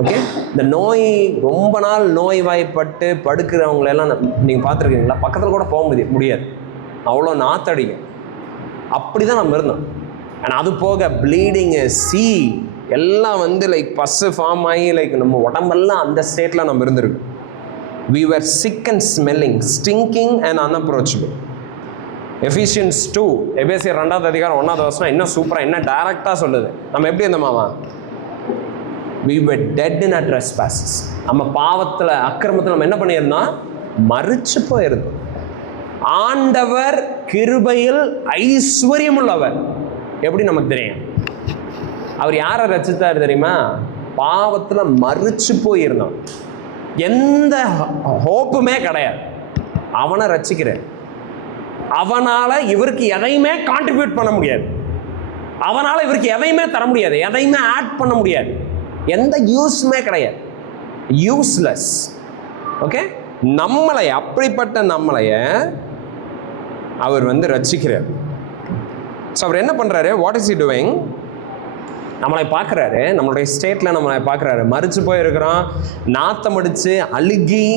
ஓகே, இந்த நோய் ரொம்ப நாள் நோய்வாய்ப்பட்டு படுக்கிறவங்களெல்லாம் நீங்கள் பார்த்துருக்கீங்களா? பக்கத்தில் கூட போக முடியாது, அவ்வளோ நாத்தடிக்கும். அப்படி தான் நம்ம இருந்தோம். ஆனால் அது போக ப்ளீடிங்கு, எல்லாம் வந்து லைக் பஸ்ஸு ஃபார்ம் ஆகி லைக் நம்ம உடம்பெல்லாம் அந்த ஸ்டேட்டில் நம்ம இருந்திருக்கோம். we were sick and smelling, stinking and unapproachable. Ephesians 2, எபேசியர் 2வது அதிகாரம் 1வது வசனம் இன்னும் சூப்பராக, என்ன டைரக்டாக சொல்லுது. நம்ம எப்படி இருந்தோமாவா? we were dead in our trespasses. நம்ம பாவத்தில், அக்கிரமத்தில் நம்ம என்ன பண்ணியிருந்தோம்? மரிச்சு போயிருந்தோம். ஆண்டவர் கிருபையில் ஐஸ்வர்யம் உள்ளவர். எப்படி நமக்கு தெரியும்? அவர் யாரை ரட்சித்தார் தெரியுமா? பாவத்தில் மரிச்சு போயிருந்தோம், எந்த ஹோப்புமே கிடையாது, அவனை ரட்சிக்கிறேன். அவனால் இவருக்கு எதையுமே கான்ட்ரிபியூட் பண்ண முடியாது, அவனால் இவருக்கு எதையுமே தர முடியாது, எதையுமே ஆட் பண்ண முடியாது, எந்த யூஸ்மே கிடையாது, யூஸ்லெஸ். ஓகே, நம்மளைய, அப்படிப்பட்ட நம்மளைய அவர் வந்து ரட்சிக்கிறார். ஸோ அவர் என்ன பண்ணுறாரு? What is he doing? நம்மளை பார்க்குறாரு, நம்மளுடைய ஸ்டேட்டில் நம்மளை பார்க்குறாரு. மறிச்சு போயிருக்கிறோம், நாத்தம் அடித்து அழுகி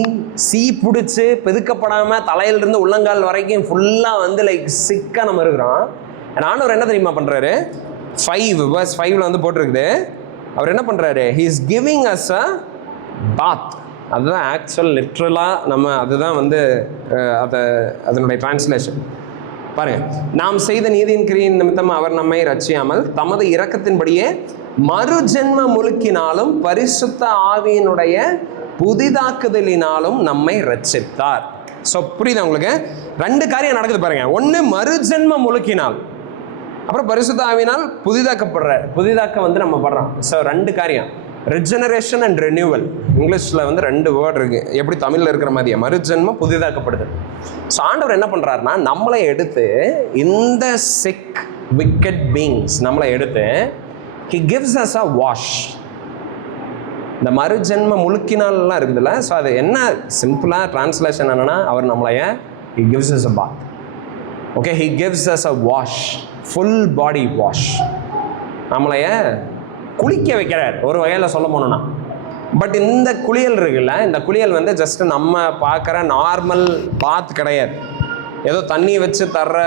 சீ பிடிச்சி பெதுக்கப்படாமல் தலையிலிருந்து உள்ளங்கால் வரைக்கும் ஃபுல்லாக வந்து லைக் சிக்காக நம்ம இருக்கிறோம். ஆண்டவர் என்ன தெரியுமா பண்ணுறாரு? 5:5 வந்து போட்டிருக்குது. அவர் என்ன பண்ணுறாரு? He is giving us a bath. அதுதான் ஆக்சுவல் லிட்ரலாக நம்ம அதுதான் வந்து அதனுடைய டிரான்ஸ்லேஷன். பாருங்க, நாம் செய்த நீதியின் கிரியின் நிமித்தம் அவர் நம்மை ரட்சியாமல் தமது இரக்கத்தின்படியே மறுஜென்ம முழுக்கினாலும் பரிசுத்த ஆவியினுடைய புதிதாக்குதலினாலும் நம்மை ரட்சித்தார். ஸோ புரியுதா உங்களுக்கு? 2 காரியம் நடக்குது பாருங்க. ஒன்று மறுஜென்ம முழுக்கினால், அப்புறம் பரிசுத்த ஆவியினால் புதிதாக்க வந்து நம்ம படுறோம். ஸோ 2 காரியம், ரிஜெனரேஷன் அண்ட் ரெனியூவல். இங்கிலீஷில் வந்து 2 வேர்டு இருக்குது, எப்படி தமிழில் இருக்கிற மாதிரியே மறுஜென்மம் புதிதாக்கப்படுது. ஸோ ஆண்டவர் என்ன பண்ணுறாருனா, நம்மளை எடுத்து இந்த சிக் விக்கெட் பீயிங்ஸ் நம்மளை எடுத்து he gives us a wash. இந்த மறுஜென்ம முழுக்கினால்லாம் இருக்குதுல்ல, ஸோ அது என்ன சிம்பிளாக டிரான்ஸ்லேஷன் என்னன்னா, அவர் நம்மளைய he gives us a bath. Okay, he gives us a wash, full body wash. நம்மளைய குளிக்க வைக்கிறார் ஒரு வகையில் சொல்ல போனோம்னா. பட் இந்த குளியல் இருக்குல்ல, இந்த குளியல் வந்து ஜஸ்ட் நம்ம பார்க்குற நார்மல் பாத் கிடையாது, ஏதோ தண்ணி வச்சு தர்ற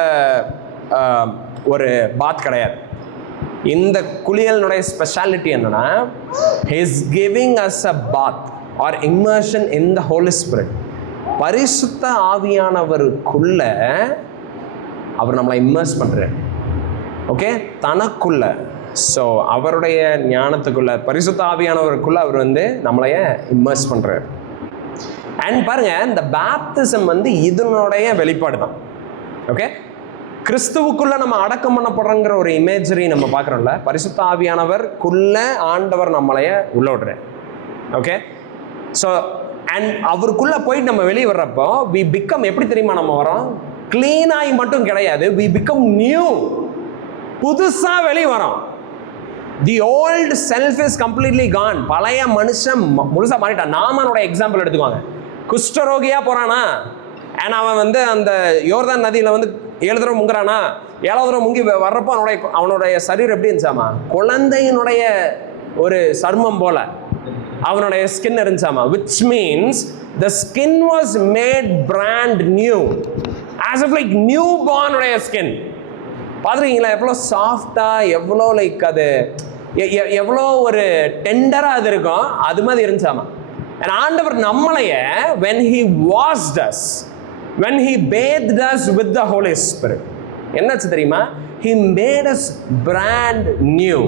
ஒரு பாத் கிடையாது. இந்த குளியலினுடைய ஸ்பெஷாலிட்டி என்னன்னா, he's giving us a bath or immersion in the Holy Spirit. பரிசுத்த ஆவியானவருக்குள்ள அவர் நம்மளை இம்மர்ஸ் பண்ணுறார். ஓகே, தனக்குள்ள. ஸோ அவருடைய ஞானத்துக்குள்ள, பரிசுத்த ஆவியானவருக்குள்ள அவர் வந்து நம்மளைய இம்மர்ஸ் பண்ணுறார். அண்ட் பாருங்க, இந்த பேப்டிசம் வந்து இதனுடைய வெளிப்பாடு தான். ஓகே, கிறிஸ்துவுக்குள்ள நம்ம அடக்கம் பண்ணப்படுறங்கிற ஒரு இமேஜரி நம்ம பார்க்குறோம்ல, பரிசுத்த ஆவியானவருக்குள்ள ஆண்டவர் நம்மளைய உள்ள விடுறார். ஓகே, ஸோ அண்ட் அவருக்குள்ள போயிட்டு நம்ம வெளியே வர்றப்போ வி பிகம், எப்படி தெரியுமா நம்ம வரோம்? கிளீன் ஆகி மட்டும் கிடையாது, வி பிகம் நியூ, புதுசாக வெளியே வரோம். The old self is completely gone. பழைய மனுஷன் முழுசாக மாறிட்டான். நாமனோட எக்ஸாம்பிள் எடுத்துக்குவாங்க. குஷ்டரோகியாக போகிறானா, ஏன்னா அவன் வந்து அந்த யோர்தான் நதியில் வந்து 7 தடவை முங்குறானா, 7வது தடவை முங்கி வர்றப்போ அவனுடைய சரீரம் எப்படி இருந்துச்சாமா? குழந்தையினுடைய ஒரு சர்மம் போல அவனுடைய ஸ்கின் இருந்துச்சாமா. Which means the skin was made brand new, as if like new born உடைய ஸ்கின். பார்த்துருக்கீங்களா? எவ்வளோ சாஃப்டாக, எவ்வளோ லைக் அது எவ்வளோ ஒரு டெண்டராக அது இருக்கும், அது மாதிரி இருந்துச்சாமா. ஆண்டவர் நம்மளைய when he washed us, when he bathed us with the Holy Spirit, என்னாச்சு தெரியுமா? he made us brand new.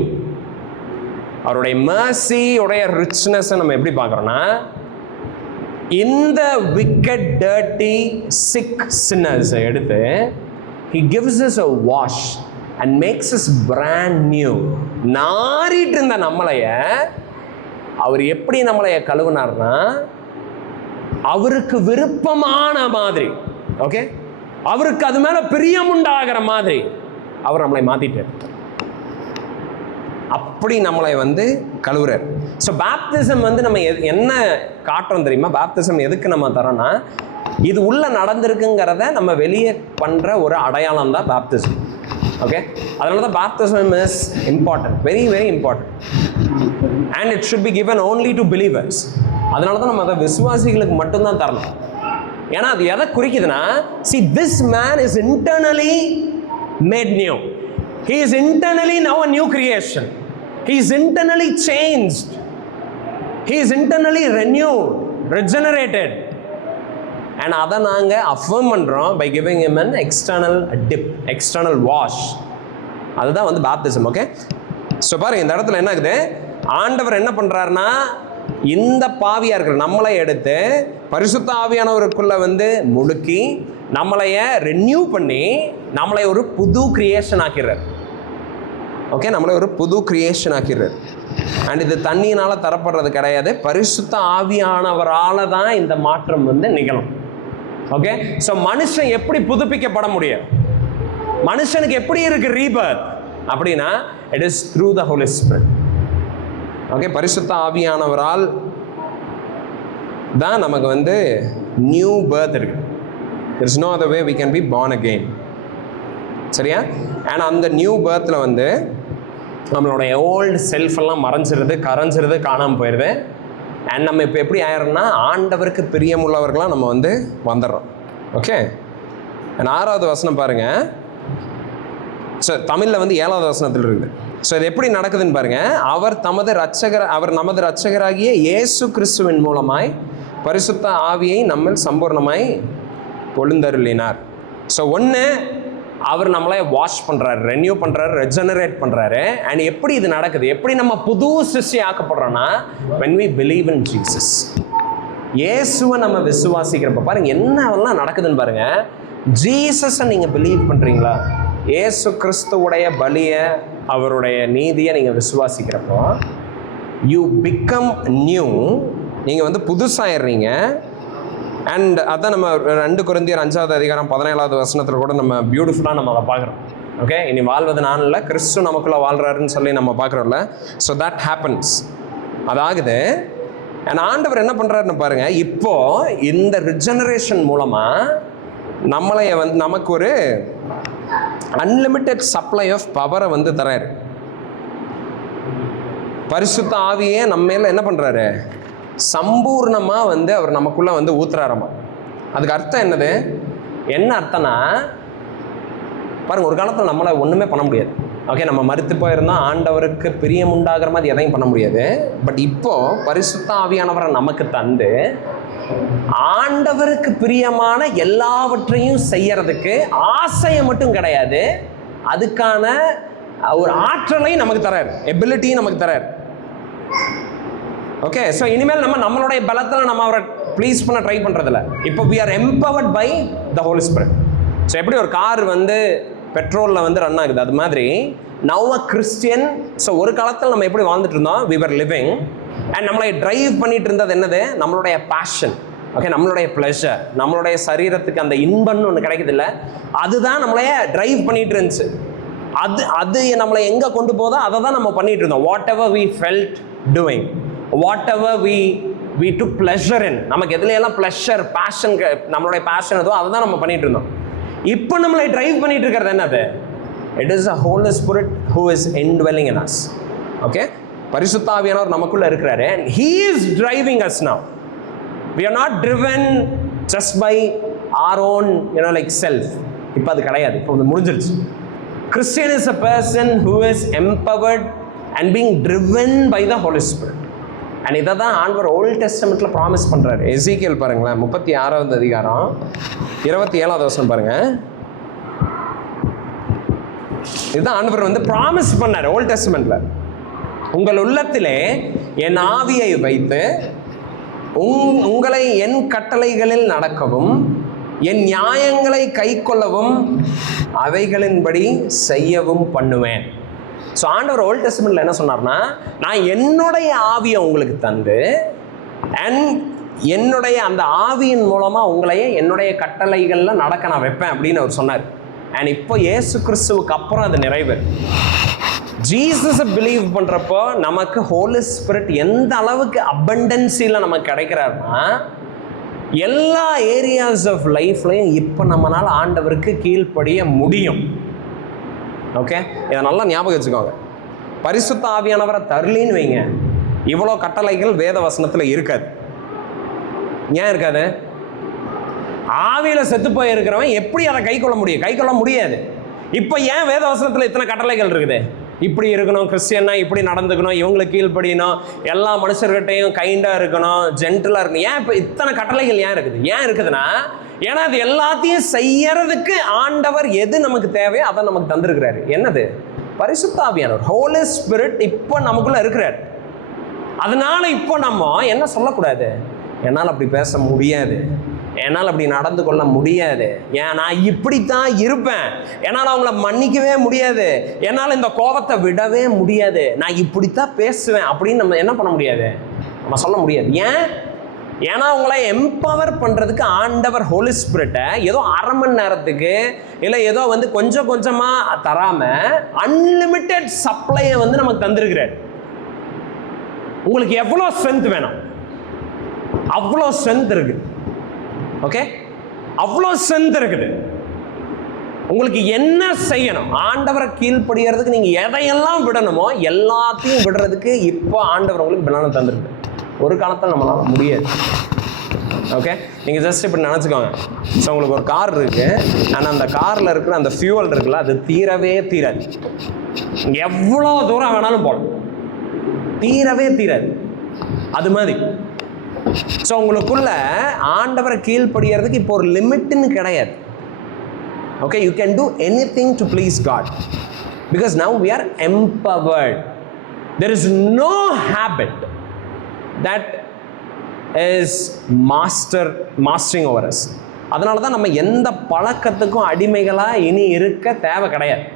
அவருடைய mercy உடைய richness நம்ம எப்படி பார்க்குறோம்னா, இந்த wicked, dirty, sick sinners எடுத்து he gives us a wash and makes us brand new. நாறிட்டு இருந்த நம்மளைய அவர் எப்படி நம்மளைய கழுவினார்னா, அவருக்கு விருப்பமான மாதிரி, ஓகே, அவருக்கு அது மேல பிரியம் உண்டாகிற மாதிரி அவர் நம்மளை மாத்திட்டார். அப்படி நம்மளை வந்து கழுவுறார். ஸோ பேப்டிசம் வந்து நம்ம என்ன காட்டுறோம் தெரியுமா? பேப்டிசம் எதுக்கு நம்ம தரோம்னா, இது உள்ள நடந்திருக்குங்கிறத நம்ம வெளியே பண்ற ஒரு அடையாளம் தான் பேப்டிசம். ஓகே, அதனால தான் baptism is important, very very important. And it should be given only to believers. அதனால தான் நம்ம அதை விசுவாசிகளுக்கு மட்டும்தான் தரணும். ஏன்னா அது எதை குறிக்குதுன்னா, see this man is internally made new. He is internally now a new creation. He is internally changed. He is internally renewed, regenerated. And அதை நாங்கள் அஃபர்ம் பண்ணுறோம் by giving him an external dip, external wash. அதுதான் வந்து baptism. Okay, so பாருங்க, இந்த இடத்துல என்ன ஆகுது? ஆண்டவர் என்ன பண்ணுறாருன்னா, இந்த பாவியாக இருக்கிற நம்மளை எடுத்து பரிசுத்த ஆவியானவருக்குள்ள வந்து முழுக்கி நம்மளைய ரெனியூ பண்ணி நம்மளை ஒரு புது கிரியேஷன் ஆக்கிறார். ஓகே, நம்மளை ஒரு புது கிரியேஷன் ஆக்கிறார். அண்ட் இது தண்ணியினால் தரப்படுறது கிடையாது, பரிசுத்த ஆவியானவரால் தான் இந்த மாற்றம் வந்து நிகழும். ஓகே, ஸோ மனுஷன் எப்படி புதுப்பிக்கப்பட முடியும்? மனுஷனுக்கு எப்படி இருக்கு ரீபர்த் அப்படின்னா, it is through the Holy Spirit. Okay, பரிசுத்த ஆவியானவரால் தான் நமக்கு வந்து நியூ பர்த் இருக்கு. there is no other way we can be born again. சரியா? அண்ட் அந்த நியூ பர்த்தில் வந்து நம்மளுடைய ஓல்டு செல்ஃப் எல்லாம் மறைஞ்சிருது, கரைஞ்சிருது, காணாமல் போயிடுது. அண்ட் நம்ம இப்போ எப்படி ஆயிரோம்னா ஆண்டவருக்கு பிரியமுள்ளவர்களாக நம்ம வந்து வந்துடுறோம். ஓகே, 6வது வசனம் பாருங்கள். ஸோ தமிழில் வந்து 7வது வசனத்தில் இருக்குது. ஸோ இது எப்படி நடக்குதுன்னு பாருங்கள். அவர் நமது இரட்சகராகிய இயேசு கிறிஸ்துவின் மூலமாய் பரிசுத்த ஆவியை நம்ம சம்பூர்ணமாய் பொழுந்தருளினார். ஸோ ஒன்று, அவர் நம்மளை வாஷ் பண்ணுறாரு, ரெனியூ பண்ணுறாரு, ரெஜெனரேட் பண்ணுறாரு. அண்ட் எப்படி இது நடக்குது, எப்படி நம்ம புது சிருஷ்டி ஆக்கப்படுறோன்னா when we believe in Jesus. இயேசுவை நம்ம விசுவாசிக்கிறப்ப பாருங்கள் என்னவெல்லாம் நடக்குதுன்னு பாருங்கள். ஜீசஸை நீங்கள் பிலீவ் பண்ணுறீங்களா, இயேசு கிறிஸ்துவுடைய பலியை, அவருடைய நீதியை நீங்கள் விசுவாசிக்கிறப்போ யூ பிகம் நியூ, நீங்கள் வந்து புதுசாயிடுறீங்க. அண்ட் அதான் நம்ம 2 கொரிந்தியர் 5வது அதிகாரம் 17வது வசனத்தில் கூட நம்ம பியூட்டிஃபுல்லாக நம்ம அதை பார்க்குறோம். ஓகே, இனி வாழ்வது நான் இல்லை, கிறிஸ்து நமக்குள்ளே வாழ்கிறாருன்னு சொல்லி நம்ம பார்க்குறோம்ல. ஸோ தட் ஹேப்பன்ஸ், அதாகுது. அண்ட் ஆண்டவர் என்ன பண்ணுறாருன்னு பாருங்கள். இப்போது இந்த ரிஜெனரேஷன் மூலமாக நம்மளைய வந்து நமக்கு ஒரு அன்லிமிட்டெட் சப்ளை ஆஃப் பவரை வந்து தராரு. பரிசுத்த ஆவியே நம்ம மேலே என்ன பண்ணுறாரு, சம்பூர்ணமாக வந்து அவர் நமக்குள்ளே வந்து ஊத்துறாராமா. அதுக்கு அர்த்தம் என்னது, என்ன அர்த்தம்னா பாருங்கள், ஒரு காலத்தில் நம்மளை ஒன்றுமே பண்ண முடியாது. ஓகே, நம்ம மறுத்து போயிருந்தால் ஆண்டவருக்கு பிரியம் உண்டாகிற மாதிரி எதையும் பண்ண முடியாது. பட் இப்போது பரிசுத்த ஆவியானவரை நமக்கு தந்து ஆண்டவருக்கு பிரியமான எல்லாவற்றையும் செய்யறதுக்கு ஆசையை மட்டும் கிடையாது, அதுக்கான ஒரு ஆற்றலையும் நமக்கு தரார், எபிலிட்டியும் நமக்கு தரார். ஓகே, ஸோ இனிமேல் நம்மளுடைய பலத்தில் நம்ம அவரை ப்ளீஸ் பண்ண ட்ரை பண்ணுறதில்ல. இப்போ we are empowered by the Holy Spirit. So எப்படி ஒரு கார் வந்து பெட்ரோலில் வந்து ரன் ஆகுது, அது மாதிரி now a Christian. ஸோ ஒரு காலத்தில் நம்ம எப்படி வாழ்ந்துட்டு இருந்தோம், we were living, அண்ட் நம்மளை ட்ரைவ் பண்ணிட்டு இருந்தது என்னது, நம்மளுடைய பேஷன். ஓகே, நம்மளுடைய ப்ளஷர், நம்மளுடைய சரீரத்துக்கு அந்த இன்பம்னு ஒன்று கிடைக்குது இல்லை, அதுதான் நம்மளைய ட்ரைவ் பண்ணிட்டு இருந்துச்சு. அது நம்மளை எங்கே கொண்டு போதோ அதை தான் நம்ம பண்ணிட்டு இருந்தோம். What ever we felt doing, whatever we took pleasure in, நமக்கு எதுலையெல்லாம் ப்ளஷர், பேஷன், நம்மளுடைய பேஷன் எதுவும் அதை தான் நம்ம பண்ணிட்டு இருந்தோம். இப்போ நம்மளை ட்ரைவ் பண்ணிட்டு இருக்கிறது என்னது, it is a Holy Spirit who is indwelling in us. Okay, பரிசுத்த ஆவியானவர் நமக்குள்ள இருக்கிறாரு, and he is driving us now. We are not driven just by our own like self. இப்போ அது கிடையாது, இப்போ அது முடிஞ்சிருச்சு. Christian is a person who is empowered and being driven by the Holy Spirit. And இதை தான் ஆண்டவர் volt டெஸ்டமெண்ட்டில் promise பண்ணுறாரு. எசேக்கியேல் பாருங்களேன், 36வது அதிகாரம் 27வது வசனம் பாருங்கள். இதுதான் ஆண்டவர் வந்து ப்ராமிஸ் பண்ணார் ஓல்ட் டெஸ்டமெண்ட்டில். உங்கள் உள்ளத்திலே என் ஆவியை வைத்து உங்களை என் கட்டளைகளில் நடக்கவும் என் நியாயங்களை கை கொள்ளவும் அவைகளின்படி செய்யவும் பண்ணுவேன். ஸோ ஆண்டவர் ஓல்ட் டெஸ்டமெண்ட்ல என்ன சொன்னார்னா, நான் என்னுடைய ஆவியை உங்களுக்கு தந்து அண்ட் என்னுடைய அந்த ஆவியின் மூலமாக உங்களையே என்னுடைய கட்டளைகளில் நடக்க நான் வைப்பேன் அப்படின்னு அவர் சொன்னார். அண்ட் இப்போ இயேசு கிறிஸ்துவுக்கு அப்புறம் அது நிறைவேறு. ஜீசஸை பிலீவ் பண்ணுறப்போ நமக்கு ஹோலி ஸ்பிரிட் எந்த அளவுக்கு அபண்டன்சியில் நமக்கு கிடைக்கிறாருன்னா, எல்லா ஏரியாஸ் ஆஃப் லைஃப்லையும் இப்போ நம்மளால் ஆண்டவருக்கு கீழ்ப்படிய முடியும். ஓகே, இதை நல்லா ஞாபகம் வச்சுக்கோங்க. பரிசுத்த ஆவியானவரை தரலின்னு வைங்க, இவ்வளோ கட்டளைகள் வேத வசனத்தில் இருக்காது. ஏன் இருக்காது? ஆவியில் செத்து போய் இருக்கிறவன் எப்படி அதை கை கொள்ள முடியும்? கை கொள்ள முடியாது. இப்போ ஏன் வேத வசனத்தில் இத்தனை கட்டளைகள் இருக்குது? இப்படி இருக்கணும், கிறிஸ்டியன்னா இப்படி நடந்துக்கணும், இவங்களுக்கு கீழ்ப்படியணும், எல்லா மனுஷர்கிட்டையும் கைண்டாக இருக்கணும், ஜென்டிலாக இருக்கணும். ஏன் இப்போ இத்தனை கட்டளைகள் ஏன் இருக்குது? ஏன் இருக்குதுன்னா, ஏன்னா அது எல்லாத்தையும் செய்யறதுக்கு ஆண்டவர் எது நமக்கு தேவையோ அதை நமக்கு தந்திருக்கிறாரு. என்னது? பரிசுத்த ஆவியானவர், ஹோலி ஸ்பிரிட் இப்போ நமக்குள்ள இருக்கிறார். அதனால இப்போ நம்ம என்ன சொல்லக்கூடாது, என்னால் அப்படி பேச முடியாது, என்னால் அப்படி நடந்து கொள்ள முடியாது, ஏன் நான் இப்படித்தான் இருப்பேன், என்னால் அவங்கள மன்னிக்கவே முடியாது, என்னால் இந்த கோபத்தை விடவே முடியாது, நான் இப்படித்தான் பேசுவேன் அப்படின்னு நம்ம என்ன பண்ண முடியாது, நம்ம சொல்ல முடியாது. ஏன்னா உங்களை எம்பவர் பண்ணுறதுக்கு ஆண்டவர் ஹோலி ஸ்பிரிட்டை ஏதோ அரை மணி நேரத்துக்கு இல்லை ஏதோ வந்து கொஞ்சம் கொஞ்சமாக தராமல் அன்லிமிட்டெட் சப்ளையை வந்து நமக்கு தந்திருக்கிறார். உங்களுக்கு எவ்வளோ ஸ்ட்ரென்த் வேணும் அவ்வளோ ஸ்ட்ரென்த் இருக்குது. ஓகே, அவ்வளோ ஸ்ட்ரென்த் இருக்குது. உங்களுக்கு என்ன செய்யணும், ஆண்டவரை கீழ்ப்படியறதுக்கு நீங்க எதையெல்லாம் விடணுமோ எல்லாத்தையும் விடுறதுக்கு இப்போ ஆண்டவர் உங்களுக்கு பலனை தந்துருக்கு. ஒரு காலத்தில் நம்மளால முடியாது. ஓகே, நீங்கள் ஜஸ்ட் இப்படி நினச்சிக்கோங்க. ஸோ உங்களுக்கு ஒரு கார் இருக்கு, ஆனால் அந்த காரில் இருக்கிற அந்த ஃபியூவல் இருக்குல்ல, அது தீரவே தீராது. எவ்வளோ தூரம் வேணாலும் போகலாம், தீரவே தீராது. அது மாதிரி ஸோ உங்களுக்குள்ள ஆண்டவரை கீழ்ப்படியறதுக்கு இப்போ ஒரு லிமிட்னு கிடையாது. Okay, you can do anything to please God because now we are empowered. There is no habit that is mastering over us. அதனால தான் நம்ம எந்த பழக்கத்துக்கும் அடிமைகளாக இனி இருக்க தேவை கிடையாது.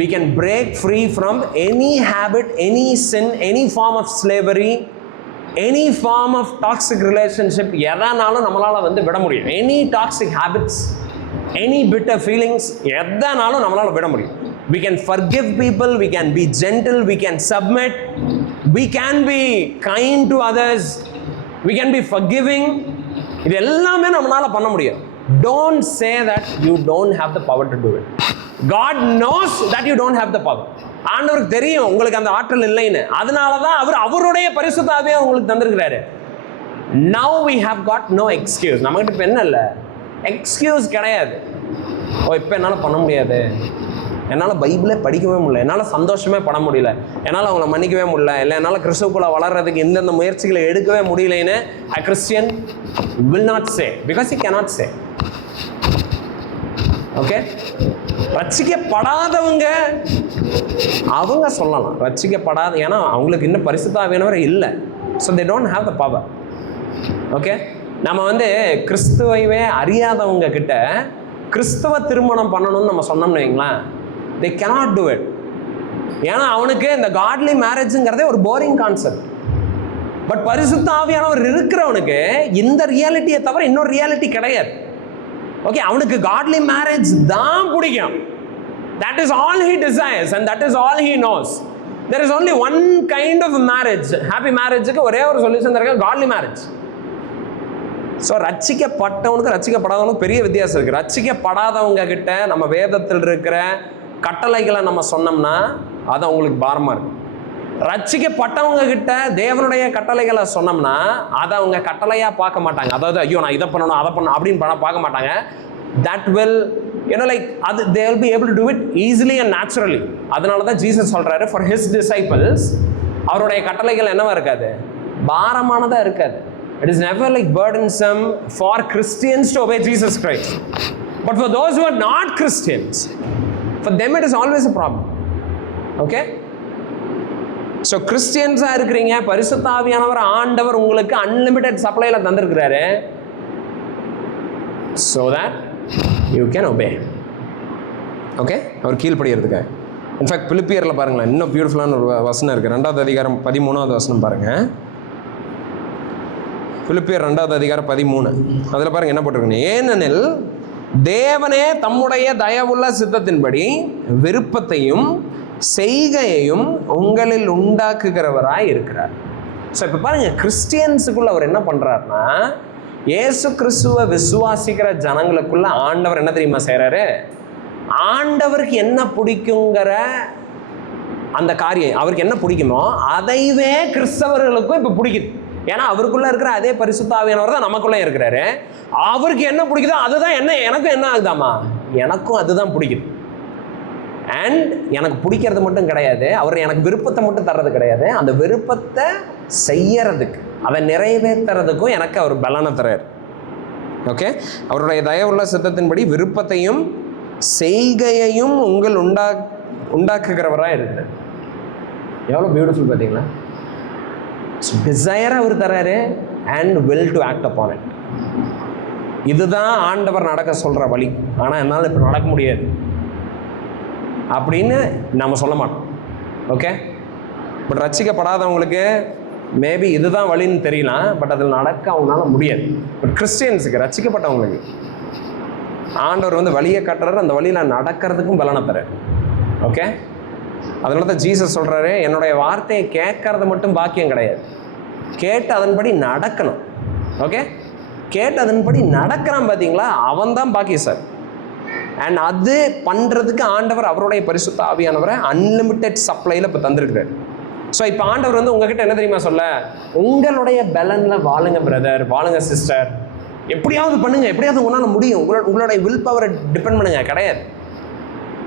We can break free from any habit, any sin, any form of slavery, any form of toxic relationship. எதனாலும் நம்மளால் விட முடியும். Any toxic habits, any bitter feelings, எதனாலும் நம்மளால விட முடியும். We can forgive people, we can be gentle, we can submit, we can be kind to others, we can be forgiving. இது எல்லாமே நம்மளால பண்ண முடியும். Don't say that you don't have the power to do it. God knows that you don't have the power. ஆண்டவருக்கு தெரியும் உங்களுக்கு அந்த ஆற்றல் இல்லைன்னு. அதனால தான் அவருடைய பரிசுத்த ஆவியை உங்களுக்கு தந்திருக்கிறாரு. Now we have got no excuse. நம்மகிட்ட இப்போ என்ன இல்லை, எக்ஸ்கியூஸ் கிடையாது. இப்போ என்னால் பண்ண முடியாது, என்னால் பைபிளே படிக்கவே முடியல, என்னால் சந்தோஷமே பட முடியல, என்னால் அவங்கள மன்னிக்கவே முடியல, இல்லை என்னால் கிறிஸ்துவுக்குள்ள வளர்றதுக்கு இந்தந்த முயற்சிகளை எடுக்கவே முடியலைன்னு a Christian will not say because he cannot say. Okay, ரட்சிக்கப்படாதவங்க அவங்க சொல்லலாம், ரட்சிக்கப்படாத, ஏன்னா அவங்களுக்கு இன்னும் பரிசுத்த ஆவியானவர் இல்லை. So they don't have the power. Okay, நம்ம கிறிஸ்துவைவே அறியாதவங்க கிட்ட கிறிஸ்தவ திருமணம் பண்ணணும்னு நம்ம சொன்னோம்னு வைங்களேன், they cannot do it. ஏன்னா அவனுக்கு இந்த காட்லி மேரேஜுங்கிறதே ஒரு போரிங் கான்செப்ட். பட் பரிசுத்த ஆவியானவர் இருக்கிறவனுக்கு இந்த ரியாலிட்டியை தவிர இன்னொரு ரியாலிட்டி கிடையாது. ஓகே, அவனுக்கு காட்லி மேரேஜ் தான் பிடிக்கும். That is all he desires and that is all he knows. There is only one kind of marriage. Happy marriage-க்கு ஒரே ஒரு சொல்யூஷன் இருக்கு, godly marriage. ஸோ ரட்சிக்கப்பட்டவனுக்கு ரட்சிக்கப்படாதவனுக்கு பெரிய வித்தியாசம் இருக்குது. ரட்சிக்கப்படாதவங்க கிட்ட நம்ம வேதத்தில் இருக்கிற கட்டளைகளை நம்ம சொன்னோம்னா அது அவங்களுக்கு பாரமாக இருக்கும். ரட்சிக்கப்பட்டவங்க கிட்ட தேவனுடைய கட்டளைகளை சொன்னோம்னா அதை அவங்க கட்டளையாக பார்க்க மாட்டாங்க. அதாவது ஐயோ நான் இதை பண்ணணும் அதை பண்ணணும் அப்படின்னு பார்க்க மாட்டாங்க. That will, like அது they will be able to do it easily and naturally. அதனால தான் ஜீசஸ் சொல்கிறாரு, for his disciples அவருடைய கட்டளைகள் என்னவா இருக்காது, பாரமானதாக இருக்காது. It is never like burdensome for Christians to obey Jesus Christ. But for those who are not Christians, for them it is always a problem. Okay? So Christians இருக்கிறீங்க, பரிசுத்த ஆவியானவர் ஆண்டவர் உங்களுக்கு unlimited supplyல தந்திருக்கிறாரு. So that you can obey. Okay? அவர் கீழ்ப்படியறதுக்கு. In fact பிலிப்பியர்ல பாருங்களேன், இன்னும் பியூட்டிஃபுல்லான ஒரு வசனம் இருக்குது. 2வது அதிகாரம் 13வது வசனம் பாருங்கள். பிலிப்பியர் 2வது அதிகாரம் 13, அதில் பாருங்க என்ன போட்டிருக்கீங்க. ஏனெனில் தேவனே தம்முடைய தயவுள்ள சித்தத்தின்படி விருப்பத்தையும் செய்கையையும் உங்களில் உண்டாக்குகிறவராய் இருக்கிறார். ஸோ இப்போ பாருங்க, கிறிஸ்டியன்ஸுக்குள்ள அவர் என்ன பண்றாருன்னா, இயேசு கிறிஸ்துவை விசுவாசிக்கிற ஜனங்களுக்குள்ள ஆண்டவர் என்ன தெரியுமா செய்யறாரு, ஆண்டவருக்கு என்ன பிடிக்குங்கிற அந்த காரியம், அவருக்கு என்ன பிடிக்குமோ அதைவே கிறிஸ்தவர்களுக்கும் இப்போ பிடிக்குது. ஏன்னா அவருக்குள்ள இருக்கிற அதே பரிசுத்த ஆவியானவர் தான் நமக்குள்ளே இருக்கிறாரு. அவருக்கு என்ன பிடிக்குதோ அதுதான் எனக்கும் என்ன ஆகுதாமா, எனக்கும் அதுதான் பிடிக்குது. அண்ட் எனக்கு பிடிக்கிறது மட்டும் கிடையாது, அவர் எனக்கு விருப்பத்தை மட்டும் தர்றது கிடையாது, அந்த விருப்பத்தை செய்யறதுக்கு, அதை நிறைவேற்றுறதுக்கும் எனக்கு அவர் பலனை தர்றார். ஓகே, அவருடைய தயவுள்ள சித்தத்தின்படி விருப்பத்தையும் செய்கையையும் உங்கள் உண்டாக்குகிறவராக இருக்கிறார். எவ்வளோ பியூட்டிஃபுல் பார்த்தீங்களா. டிசையர் அவர் தராரு and will do act upon it. இதுதான் ஆண்டவர் நடக்க சொல்கிற வழி. ஆனால் என்னால் இப்போ நடக்க முடியாது அப்படின்னு நம்ம சொல்ல மாட்டோம். ஓகே, பட் ரட்சிக்கப்படாதவங்களுக்கு மேபி இதுதான் வழின்னு தெரியலாம், பட் அதில் நடக்க அவங்களால முடியாது. பட் கிறிஸ்டியன்ஸுக்கு, ரட்சிக்கப்பட்டவங்களுக்கு ஆண்டவர் வழியை காட்டுறாரு, அந்த வழியில் நடக்கிறதுக்கும் பலனை தரார். ஓகே, அதனால தான் ஜீசஸ் சொல்கிறாரு, என்னுடைய வார்த்தையை கேட்கறது மட்டும் பாக்கியம் கிடையாது, கேட்டு அதன்படி நடக்கணும். ஓகே, கேட்டு அதன்படி நடக்கிறான் பார்த்தீங்களா, அவன் தான் பாக்கியம் சார். அண்ட் அது பண்ணுறதுக்கு ஆண்டவர் அவருடைய பரிசுத்த ஆவியானவரை அன்லிமிட்டெட் சப்ளையில் இப்போ தந்திருக்கிறார். ஸோ இப்போ ஆண்டவர் வந்து உங்ககிட்ட என்ன தெரியுமா சொல்ல, உங்களுடைய பலனில் வாழுங்க பிரதர், வாழுங்க சிஸ்டர், எப்படியாவது பண்ணுங்க, எப்படியாவது உங்களால் முடியும், உங்களுடைய வில் பவரை டிபெண்ட் பண்ணுங்க. கிடையாது,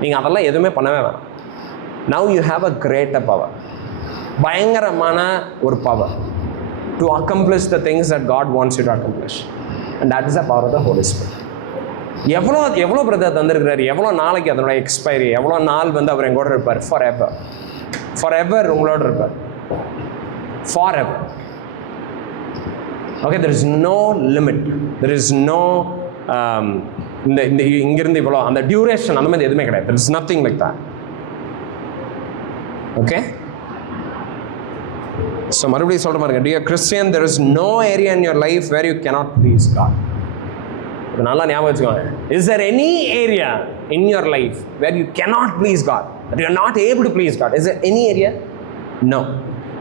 நீங்கள் அதெல்லாம் எதுவுமே பண்ணவே வேணாம். Now you have a greater power, பயங்கரமான ஒரு power to accomplish the things that God wants you to accomplish, and that is the power of the Holy Spirit. எவ்வளோ பிரதர் தந்திருக்கிறாரு, எவ்வளோ நாளைக்கு அதனோட எக்ஸ்பைரி, எவ்வளோ நாள் வந்து அவர் எங்கூட இருப்பார், ஃபார் எவர் உங்களோட இருப்பார், for ever. Okay, there is no limit, there is no இந்த இங்கிருந்து இவ்வளோ அந்த டியூரேஷன் அந்த மாதிரி எதுவுமே கிடையாது. There is nothing like that. Okay, so மறுபடியும் சொல்கிற பாருங்க, dear Christian, there is no area in your life where you cannot please God. நல்லா ஞாபகம் வச்சுக்கோங்க. Is there any area in your life where you cannot please God, that you are not able to please God? Is there any area? No,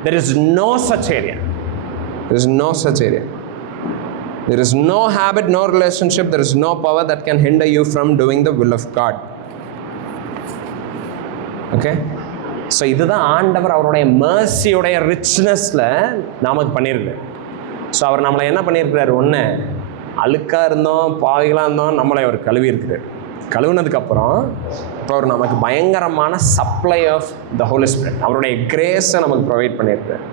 there is no such area. There is no such area. There is no habit, no relationship, there is no power that can hinder you from doing the will of God. Okay, so இதுதான் ஆண்டவர் அவருடைய மர்சியோடைய ரிச்னஸில் நமக்கு பண்ணியிருக்காரு. So அவர் நம்மளை என்ன பண்ணியிருக்கிறார், ஒன்று அழுக்காக இருந்தோம், பாவிகளாக இருந்தோம், நம்மளை அவர் கழுவி இருக்கிறார். கழுவுனதுக்கப்புறம் இப்போ அவர் நமக்கு பயங்கரமான supply of the Holy Spirit, அவருடைய கிரேஸை நமக்கு ப்ரொவைட் பண்ணியிருக்கார்.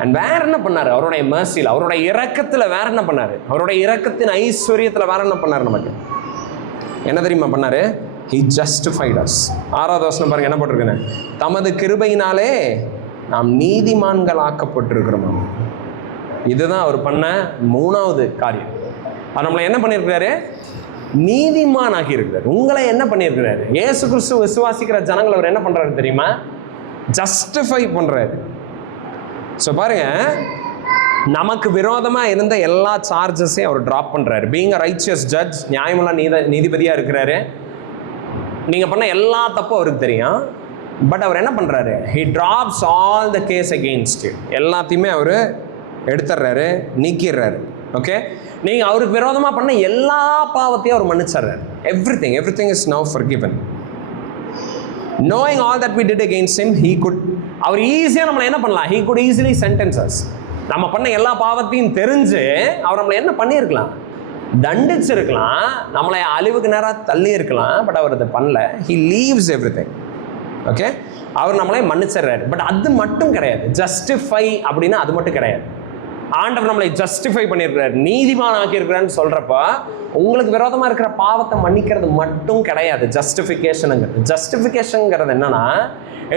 அண்ட் வேற என்ன பண்ணார், அவருடைய மர்சியில், அவருடைய இரக்கத்தில் வேற என்ன பண்ணார், அவருடைய இரக்கத்தின் ஐஸ்வர்யத்தில் வேற என்ன பண்ணார், நமக்கு என்ன தெரியுமா பண்ணார், he justified us. 6வது வசனம் பாருங்க என்ன போட்டிருக்குன்னு, தமது கிருபையினாலே நாம் நீதிமான்கள் ஆக்கப்பட்டிருக்கிறோம். இதுதான் அவர் பண்ண 3வது காரியம். அவர் நம்மளை என்ன பண்ணியிருக்கிறாரு, நீதிமான் ஆக்கி இருக்கிறார். உங்களை என்ன பண்ணியிருக்கிறாரு, இயேசு கிறிஸ்து விசுவாசிக்கிற ஜனங்கள் அவர் என்ன பண்றாரு தெரியுமா, ஜஸ்டிஃபை பண்றாரு. ஸோ பாருங்க, நமக்கு விரோதமா இருந்த எல்லா சார்ஜஸையும் அவர் டிராப் பண்றாரு. பீயிங் அ ரைச்சியஸ் ஜட்ஜ், நியாயமுள்ள நீதிபதியா இருக்கிறாரு. நீங்க பண்ண எல்லா தப்பும் அவருக்கு தெரியும். பட் அவர் என்ன பண்றாரு, he drops all the case against you. எல்லாத்தையுமே அவர் எடுத்துடுறாரு, நீக்கிடுறாரு. ஓகே, நீங்கள் அவருக்கு விரோதமாக பண்ண எல்லா பாவத்தையும் அவர் மன்னிச்சிடுறாரு. everything is now forgiven. Knowing all that we did against him, he could, அவர் ஈஸியாக நம்மளை என்ன பண்ணலாம், he could easily sentence us. நம்ம பண்ண எல்லா பாவத்தையும் தெரிஞ்சு அவர் நம்மளை என்ன பண்ணியிருக்கலாம், தண்டிச்சிருக்கலாம், நம்மளை அழிவுக்கு நேராக தள்ளி இருக்கலாம். பட் அவர் அதை பண்ணல. he leaves everything. ஓகே, அவர் நம்மளை மன்னிச்சிடுறாரு. பட் அது மட்டும் கிடையாது, ஜஸ்டிஃபை அப்படின்னா அது மட்டும் கிடையாது. ஆண்டவர் நம்மளை ஜஸ்டிஃபை பண்ணியிருக்கிறார், நீதிமான் ஆக்கியிருக்கிறான்னு சொல்கிறப்ப உங்களுக்கு விரோதமாக இருக்கிற பாவத்தை மன்னிக்கிறது மட்டும் கிடையாது ஜஸ்டிஃபிகேஷனுங்கிறது. ஜஸ்டிஃபிகேஷனுங்கிறது என்னன்னா,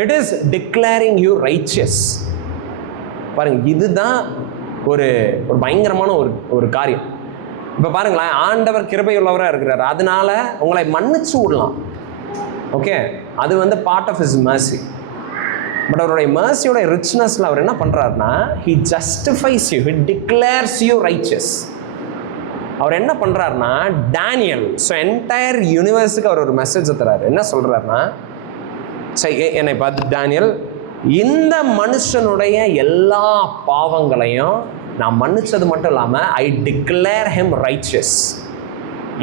it is declaring you righteous. பாருங்க, இதுதான் ஒரு பயங்கரமான ஒரு காரியம். இப்போ பாருங்களேன், ஆண்டவர் கிருபை உள்ளவராக இருக்கிறார், அதனால உங்களை மன்னிச்சு விடலாம். ஓகே, அது வந்து part of his mercy. But அவருடைய மர்சியோட ரிச்னஸில் அவர் என்ன பண்ணுறாருன்னா, he justifies you, he declares you righteous. அவர் என்ன பண்ணுறாருன்னா, டேனியல், ஸோ என்டையர் யூனிவர்ஸுக்கு அவர் ஒரு மெசேஜ் தராரு. என்ன சொல்கிறாருன்னா, என்னை பார்த்து டேனியல், இந்த மனுஷனுடைய எல்லா பாவங்களையும் நான் மன்னிச்சது மட்டும் இல்லாமல் ஐ டிக்ளேர் him righteous.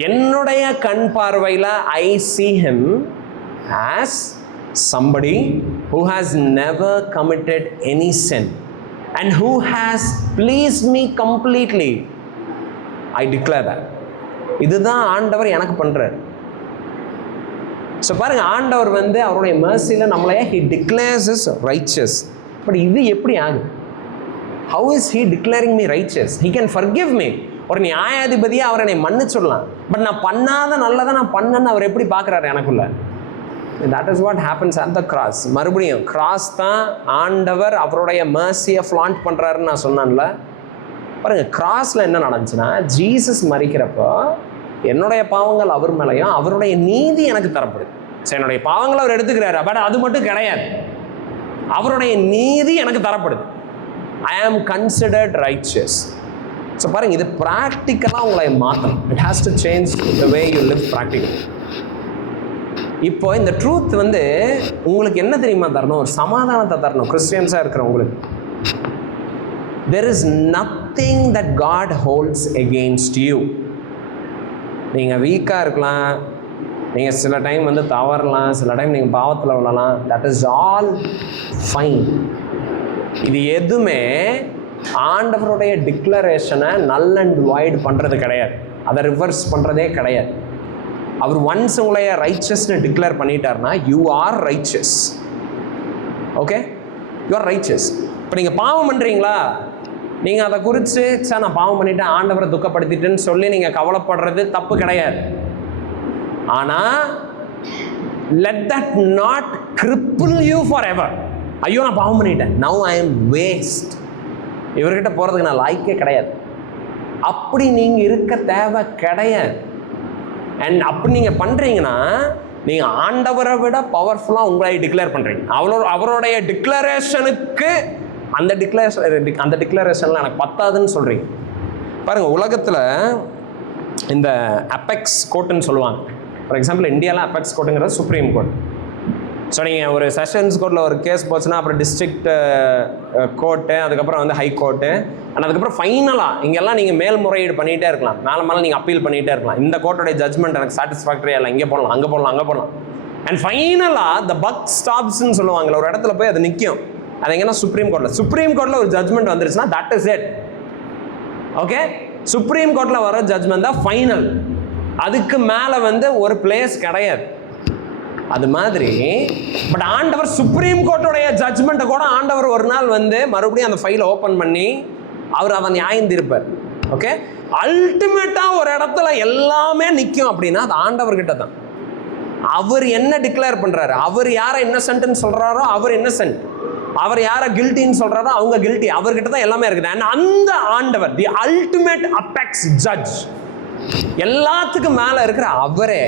என்னுடைய கண் பார்வையில் ஐ see him as somebody who has never committed any sin and who has pleased me completely. I declare that. இதுதான் ஆண்டவர் எனக்கு பண்றாரு. ஸோ பாருங்க, ஆண்டவர் வந்து அவருடைய மர்சியில் நம்மளே he declares us righteous. But இது எப்படி ஆகுது? How is he declaring me righteous? He can forgive me. ஒரு நியாயாதிபதியாக அவர் என்னை மன்னிச்சுடலாம். பட் நான் பண்ணாத நல்லதை நான் பண்ணேன்னு அவர் எப்படி பார்க்குறாரு எனக்குள்ள? That is what happens at the cross. மறுபடியும் கிராஸ் தான் ஆண்டவர் அவருடைய மர்சியை ஃப்ளாண்ட் பண்ணுறாருன்னு நான் சொன்னேன்ல. பாருங்க, கிராஸில் என்ன நடந்துச்சுன்னா, ஜீசஸ் மரிக்கிறப்போ என்னுடைய பாவங்கள் அவர் மேலேயும் அவருடைய நீதி எனக்கு தரப்படுது. சரி, என்னுடைய பாவங்களை அவர் எடுத்துக்கிறாரு, பட் அது மட்டும் கிடையாது, அவருடைய நீதி எனக்கு தரப்படுது. I am considered righteous. So பாருங்க, இது ப்ராக்டிக்கலாக உங்களை மாற்றணும். It has to change the way you live practical. இப்போ இந்த ட்ரூத் வந்து உங்களுக்கு என்ன தெரியுமா தரணும், ஒரு சமாதானத்தை தரணும். கிறிஸ்டியன்ஸாக இருக்கிற உங்களுக்கு, there is nothing that God holds against you. நீங்கள் வீக்காக இருக்கலாம், நீங்கள் சில டைம் வந்து தவறலாம், சில டைம் நீங்கள் பாவத்தில் விழலாம். That is all fine. இது எதுவுமே ஆண்டவருடைய டிக்ளரேஷனை நல் அண்ட் வாய்ட் பண்ணுறது கிடையாது, அதை ரிவர்ஸ் பண்ணுறதே கிடையாது. அவர் ஒன்ஸ் உங்களைய ரைச்சஸ்னு டிக்ளேர் பண்ணிட்டார்னா you are righteous. Okay, you are righteous. இப்போ நீங்கள் பாவம் பண்ணுறீங்களா, நீங்கள் அதை குறித்து சார் நான் பாவம் பண்ணிட்டேன், ஆண்டவரை துக்கப்படுத்திட்டேன்னு சொல்லி நீங்கள் கவலைப்படுறது தப்பு கிடையாது. ஆனால் let that not cripple you for ever. ஐயோ நான் பாவம் பண்ணிட்டேன், நவ் ஐ எம் வேஸ்ட், இவர்கிட்ட போகிறதுக்கு நான் லாய்க்கே கிடையாது. அப்படி நீங்கள் இருக்க தேவை கிடையாது. அண்ட் அப்படி நீங்கள் பண்ணுறீங்கன்னா நீங்கள் ஆண்டவரை விட பவர்ஃபுல்லாக உங்களை டிக்ளேர் பண்ணுறீங்க. அவருடைய டிக்ளரேஷனுக்கு அந்த டிக்ளரேஷனில் எனக்கு பத்தாதுன்னு சொல்கிறீங்க. பாருங்கள், உலகத்தில் இந்த அபெக்ஸ் கோர்ட்டுன்னு சொல்லுவாங்க. ஃபார் எக்ஸாம்பிள் இந்தியாவில் அபெக்ஸ் கோர்ட்டுங்கிறது சுப்ரீம் கோர்ட். ஸோ நீங்கள் ஒரு செஷன்ஸ் கோர்ட்டில் ஒரு கேஸ் போச்சுன்னா அப்புறம் டிஸ்ட்ரிக்ட் கோர்ட்டு, அதுக்கப்புறம் வந்து ஹை கோர்ட்டு, அண்ட் அதுக்கப்புறம் ஃபைனலாக இங்கெல்லாம் நீங்கள் மேல்முறையீடு பண்ணிகிட்டே இருக்கலாம், மேலே நீங்கள் அப்பீல் பண்ணிகிட்டே இருக்கலாம். இந்த கோர்ட்டோடைய ஜட்மெண்ட் எனக்கு சாட்டிஸ்ஃபேக்டரியாக இல்லை, இங்கே போடலாம், அங்கே போடலாம், அங்கே போடலாம். அண்ட் ஃபைனலாக த பக் ஸ்டாப்ஸ்ன்னு சொல்லுவாங்கள்ல, ஒரு இடத்துல போய் அது நிற்கும். அது எங்கன்னா சுப்ரீம் கோர்ட்டில் ஒரு ஜட்மெண்ட் வந்துருச்சுன்னா that is it. Okay, supreme கோர்ட்டில் வர ஜட்மெண்ட் தான் ஃபைனல். அதுக்கு மேலே வந்து ஒரு பிளேஸ் கிடையாது. அது மாதிரி பட் ஆண்டவர் சுப்ரீம் கோர்ட்டோடைய ஜட்மெண்ட்டை கூட ஆண்டவர் ஒரு நாள் வந்து மறுபடியும் அந்த ஃபைலை ஓப்பன் பண்ணி அவர் அதை நியாயம் தீர்ப்பார். ஓகே, அல்டிமேட்டாக ஒரு இடத்துல எல்லாமே நிற்கும் அப்படின்னா அது ஆண்டவர்கிட்ட தான். அவர் என்ன டிக்ளேர் பண்ணுறாரு, அவர் யாரை இன்னசென்ட்னு சொல்கிறாரோ அவர் இன்னசென்ட், அவர் யாரை கில்ட்டின்னு சொல்கிறாரோ அவங்க கில்ட்டி, அவர்கிட்ட தான் எல்லாமே இருக்குது. அண்ட் அந்த ஆண்டவர் தி அல்டிமேட் அபெக்ஸ் ஜட்ஜ், எல்லாத்துக்கும் மேலே இருக்கிற அவரே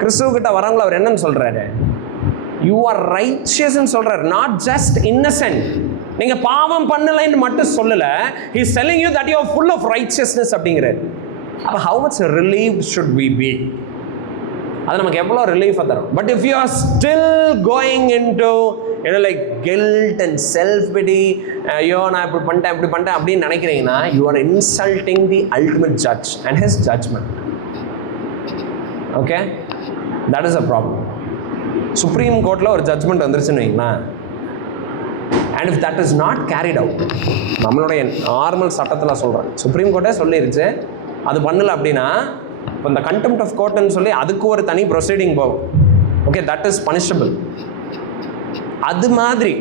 கிறிஸ்துவகிட்ட வரவங்களை அவர் என்னன்னு சொல்றாரு, யூ ஆர் ரைச்சியஸ்ன்னு சொல்றாரு, நாட் ஜஸ்ட் இன்னசென்ட். நீங்க பாவம் பண்ணலைன்னு மட்டும் சொல்லல, he is telling you that you are full of righteousness அப்படிங்கிறாரு. அப்ப how much relieved should we be? அது நமக்கு எவ்வளோ ரிலீஃபை தரும். But if you are still going into like guilt and self pity, ஐயோ நான் இப்படி பண்ணிட்டேன் அப்படின்னு நினைக்கிறீங்கன்னா you are insulting the ultimate judge and his judgement. Okay, that is a problem. Supreme கோர்ட்டில் ஒரு ஜட்ஜ்மெண்ட் வந்துருச்சுன்னு வைங்களேன், and if that is not carried out, நம்மளுடைய நார்மல் சட்டத்தில் சொல்கிறேன், சுப்ரீம் கோர்ட்டே சொல்லிருச்சு அது பண்ணலை அப்படின்னா இப்போ இந்த கண்டெம்ப்ட் ஆஃப் கோர்ட்னு சொல்லி அதுக்கு ஒரு தனி ப்ரொசீடிங் போகும். Okay, that is punishable. அது மாதிரி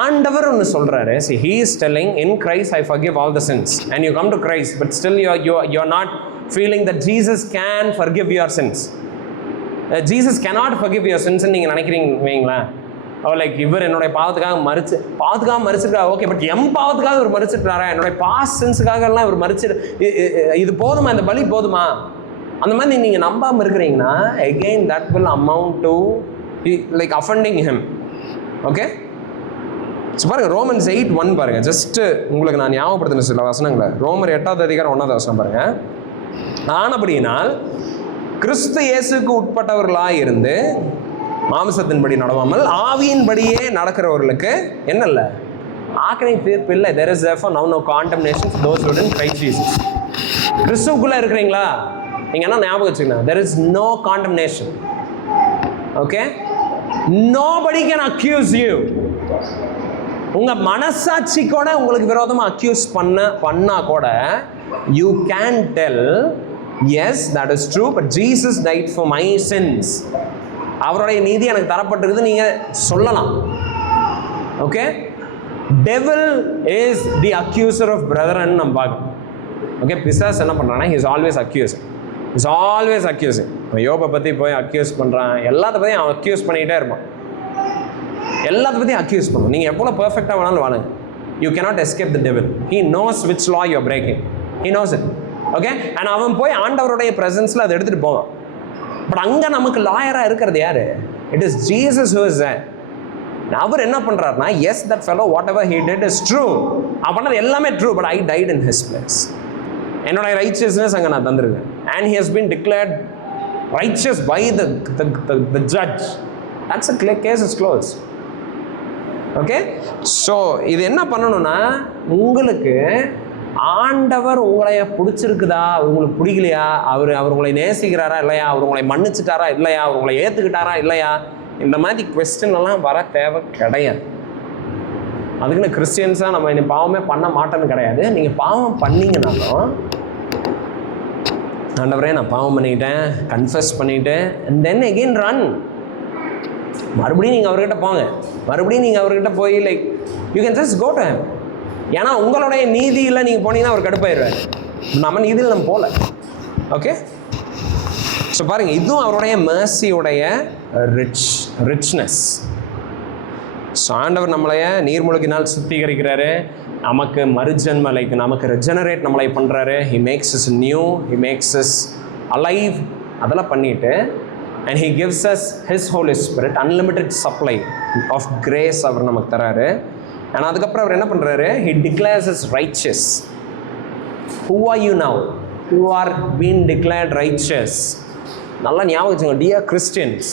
ஆண்டவர் ஒன்று சொல்கிறாரு, see he is telling in Christ I forgive all the sins, and you come to Christ but still you are not feeling that Jesus can forgive your sins. Jesus cannot forgive your sins நீங்கள் நினைக்கிறீங்க வைங்களேன். Like இவர் என்னுடைய பாவத்துக்காக மறிச்சிருக்கா, okay, but M பாவத்துக்காக இவர் மறிச்சிருக்காரா, என்னுடைய past சென்ஸுக்காக எல்லாம் இவர் இது போதுமா, இந்த பலி போதுமா, அந்த மாதிரி நீங்கள் நம்பாமல் இருக்கிறீங்கன்னா again that will amount to like offending him. Okay, பாருங்க ரோமன்ஸ் 8:1 பாருங்க, ஜஸ்ட் உங்களுக்கு நான் ஞாபகப்படுத்தின சில வசனங்களை. ரோமர் 8வது அதிகாரம் 1வது வசனம் பாருங்க. ஆனபடியினால் கிறிஸ்து இயேசுக்கு உட்பட்டவர்களாக இருந்து மாம்சத்தின்படி நடவாமல் ஆவியின்படியே நடக்கிறவர்களுக்கு என்ன இல்லை, ஆக்கினை தீர்ப்பு இல்லை. there is therefore now no condemnation for those who are in Christ Jesus. கிறிஸ்துவுக்குள்ள இருக்கிறீங்களா, நீங்க என்ன ஞாபகம் வச்சுக்கணும், there is no condemnation. okay, nobody can accuse you. உங்க மனசாட்சி கூட உங்களுக்கு விரோதமா அக்யூஸ் பண்ணா கூட you can tell yes that is true but Jesus died for my sins. அவருடைய நீதி எனக்கு தரப்பட்டிருக்குது நீங்க சொல்லலாம். Okay, devil is the accuser of பிரதர்ன்னு நம்ம பார்க்கணும். ஓகே, பிசாஸ் என்ன பண்ணுறான்னா he is always accusing. He is always accusing. யோபை பற்றி போய் அக்யூஸ் பண்ணுறான், எல்லாத்த பற்றியும் அவன் அக்யூஸ் பண்ணிகிட்டே இருப்பான், எல்லாத்த பற்றியும் அக்யூஸ் பண்ணுவோம். நீங்கள் எவ்வளோ பர்ஃபெக்டாக வேணாலும் வாழுங்க, you cannot escape the devil. He knows which law you are breaking. He knows it. Okay, and அவன் போய் ஆண்டவருடைய ப்ரெசன்ஸில் அதை எடுத்துகிட்டு போவான். பட் அங்கே நமக்கு லாயராக இருக்கிறது யாரு? It is Jesus who is there. அவர் என்ன பண்ணுறாருனா, yes that fellow whatever he did is true, அவன் பண்ணது எல்லாமே true, but I died in his place. என்னோட ரைச்சியஸ்னஸ் அங்கே நான் தந்துருக்கேன். And he has been declared righteous by the judge. That's a case is closed. Okay, so இது என்ன பண்ணணும்னா, உங்களுக்கு ஆண்டவர் உங்களை பிடிச்சிருக்குதா, உங்களுக்கு பிடிக்கலையா, அவர் உங்களை நேசிக்கிறாரா இல்லையா, அவர் உங்களை மன்னிச்சுட்டாரா இல்லையா, அவர் உங்களை ஏற்றுக்கிட்டாரா இல்லையா, இந்த மாதிரி கொஸ்டின் எல்லாம் வர தேவை கிடையாது. அதுக்குன்னு கிறிஸ்டியன்ஸாக நம்ம இனி பாவமே பண்ண மாட்டேன்னு கிடையாது. நீங்கள் பாவம் பண்ணீங்கன்னாலும், ஆண்டவரே நான் பாவம் பண்ணிக்கிட்டேன், கன்ஃபஸ் பண்ணிவிட்டேன், அண்ட் தென் எகெயின் ரன். மறுபடியும் நீங்கள் அவர்கிட்ட போங்க, மறுபடியும் நீங்கள் அவர்கிட்ட போய் like you can just go to him. ஏன்னா உங்களுடைய நீதியில் நீங்கள் போனீங்கன்னா அவர் கடுப்பாயிடுவார். நம்ம நீதியில் நம்ம போகல. ஓகே, ஸோ பாருங்கள், இதுவும் அவருடைய மேர்சியுடைய ரிச்னஸ். ஸோ ஆண்டவர் நம்மளைய நீர்மூழ்கினால் சுத்திகரிக்கிறாரு, நமக்கு மறுஜன்ம லைக் நமக்கு ரெஜெனரேட் நம்மளை பண்ணுறாரு. He makes is new, he makes is alive. அதெல்லாம் பண்ணிவிட்டு and he gives us his Holy Spirit, unlimited supply of grace அவர் நமக்கு தராரு. and அதுக்கப்புறம் அவர் என்ன பண்ணுறாரு, he declares us righteous. who are you now? who are being declared righteous? நல்லா ஞாபகம் வச்சுங்க dear Christians,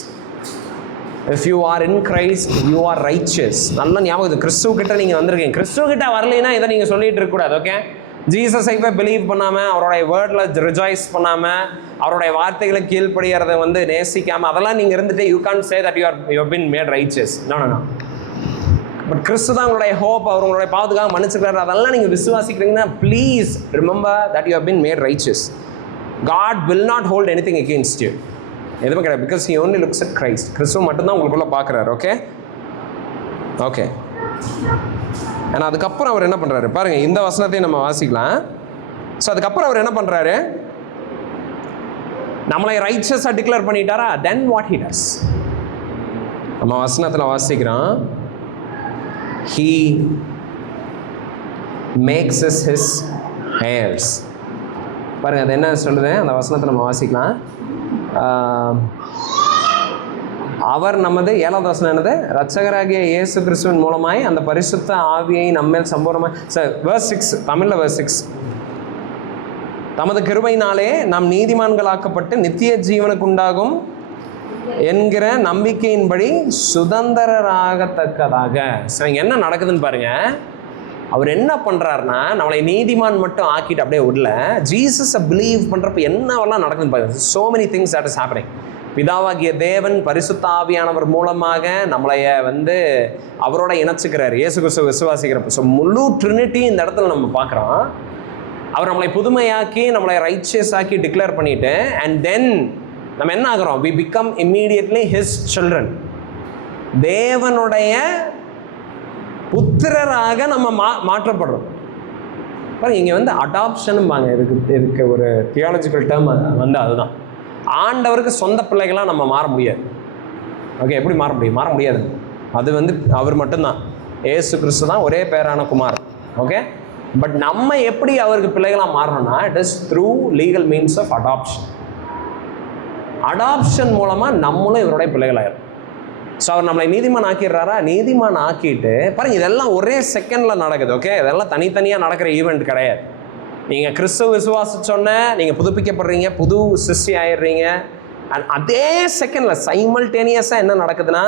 if you are in Christ you are righteous. நல்லா ஞாபகம், கிறிஸ்துவ கிட்ட நீங்கள் வந்திருக்கீங்க. கிறிஸ்துவ கிட்ட வரலைன்னா இதை நீங்கள் சொல்லிட்டு இருக்கக்கூடாது. ஓகே, ஜீசஸை போய் பிலீவ் பண்ணாமல், அவருடைய வேர்டில் ரிஜாய்ஸ் பண்ணாமல், அவருடைய வார்த்தைகளை கீழ்படிகிறத நேசிக்காமல், அதெல்லாம் நீங்கள் இருந்துட்டு you can't say that you have been made righteous. No. But கிறிஸ்து தான் உங்களுடைய ஹோப், அவர் உங்களுடைய பாவத்துக்காக மன்னிச்சிருக்காரு. அதெல்லாம் நீங்கள் விசுவாசிக்கிறீங்கன்னா please remember that you have been made righteous. God will not hold anything against you. எதுவுமே கிடையாது. Because he only looks at Christ. கிறிஸ்துவ மட்டும்தான் உங்களுக்குள்ள பார்க்குறாரு. ஓகே. ஏன்னா அதுக்கப்புறம் அவர் என்ன பண்ணுறாரு பாருங்கள், இந்த வசனத்தையும் நம்ம வாசிக்கலாம். ஸோ அதுக்கப்புறம் அவர் என்ன பண்ணுறாரு, நம்மளை ரைச்சஸாக டிக்ளேர் பண்ணிட்டாரா, தென் வாட் ஹி டஸ். நம்ம வசனத்தில் வாசிக்கிறோம், he makes us his heirs. பாருங்கள் அது என்ன சொல்லுது, அந்த வசனத்தை நம்ம வாசிக்கலாம். அவர் நமது 7வது வசனம் என்னது, இரட்சகராகிய இயேசு கிறிஸ்துவின் மூலமாய் அந்த பரிசுத்த ஆவியை நம்மேல் சம்பூர்ணமாய். verse 6, தமிழில் verse 6, தமது கிருபையினாலே நாம் நீதிமான்களாக்கப்பட்டு நித்திய ஜீவனுக்கு உண்டாகும் என்கிற நம்பிக்கையின்படி சுதந்திரராகத்தக்கதாக. ஸோ இங்கே என்ன நடக்குதுன்னு பாருங்க, அவர் என்ன பண்ணுறாருன்னா நம்மளை நீதிமான் மட்டும் ஆக்கிட்டு அப்படியே விடல, ஜீசஸை பிலீவ் பண்ணுறப்ப என்னவெல்லாம் நடக்குதுன்னு பாருங்க. so many things that is happening. பிதாவாகிய தேவன் பரிசுத்த ஆவியானவர் மூலமாக நம்மளைய அவரோட இணைச்சுக்கிறார் இயேசு கிறிஸ்துவ விசுவாசிக்கிறப்ப. ஸோ முழு ட்ரினிட்டி இந்த இடத்துல நம்ம பார்க்குறோம். அவர் நம்மளை புதுமையாக்கி நம்மளை ரைச்சியஸ் ஆக்கி டிக்ளேர் பண்ணிட்டு, அண்ட் தென் நம்ம என்ன ஆகிறோம், we become immediately his children. தேவனுடைய புத்திரராக நம்ம மாற்றப்படுறோம். பாருங்க, இங்கே அடாப்ஷனும்பாங்க, இதுக்கு ஒரு தியாலஜிக்கல் டேர்ம் அதுதான். ஆண்டவருக்கு சொந்த பிள்ளைகளாக நம்ம மாற முடியாது. ஓகே, எப்படி மாற முடியும்? மாற முடியாது. அது அவர் மட்டும்தான், ஏசு கிறிஸ்து தான் ஒரே பேரான குமார். ஓகே, பட் நம்ம எப்படி அவருக்கு பிள்ளைகளாக மாறணும்னா, it is through legal means of adoption. Adoption மூலமாக நம்மளும் இவருடைய பிள்ளைகளாயிரும். ஸோ அவர் நம்மளை நீதிமான் ஆக்கிடுறாரா, நீதிமான் ஆக்கிட்டு பாருங்க, இதெல்லாம் ஒரே செகண்டில் நடக்குது. ஓகே, இதெல்லாம் தனித்தனியாக நடக்கிற ஈவெண்ட் கிடையாது. நீங்கள் கிறிஸ்துவ விசுவாசிச்சோன்னே நீங்கள் புதுப்பிக்கப்படுறீங்க, புது சிருஷ்டி ஆயிடுறீங்க. அண்ட் அதே செகண்டில் சைமல்டேனியஸாக என்ன நடக்குதுன்னா,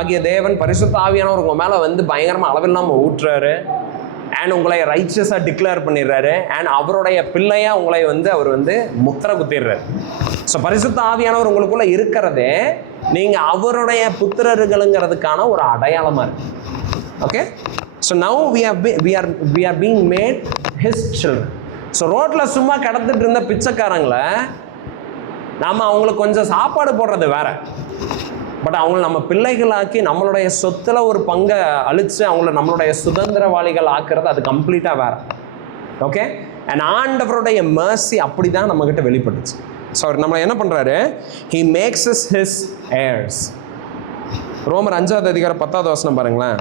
ஆகிய தேவன் பரிசுத்த ஆவியானவர் உங்கள் மேலே பயங்கரமாக அளவில்லாமல் ஊற்றுறாரு. அண்ட் உங்களை ரைச்சஸாக டிக்ளேர் பண்ணிடுறாரு. அண்ட் அவருடைய பிள்ளையாக உங்களை அவர் முத்திரை குத்திடுறாரு. ஸோ பரிசுத்த ஆவியானவர் உங்களுக்குள்ளே இருக்கிறதே நீங்கள் அவருடைய புத்திரர்களுங்கிறதுக்கான ஒரு அடையாளமாக இருக்கு. Okay, so now we are being made his children. So ரோட்டில் சும்மா கடந்துட்டு இருந்த பிச்சைக்காரங்களை நாம் அவங்களுக்கு கொஞ்சம் சாப்பாடு போடுறது வேற, பட் அவங்கள நம்ம பிள்ளைகளாக்கி நம்மளுடைய சொத்தில் ஒரு பங்கை அழித்து அவங்கள நம்மளுடைய சுதந்திரவாளிகள் ஆக்குறது அது கம்ப்ளீட்டாக வேற. ஓகே, அண்ட் ஆண்டவருடைய mercy அப்படி தான் நம்மக்கிட்ட வெளிப்பட்டுச்சு. ஸோ அவர் நம்மளை என்ன பண்ணுறாரு, he makes us his heirs. ரோமர் 5வது அதிகாரம் 10வது வசனம் பாருங்களேன்.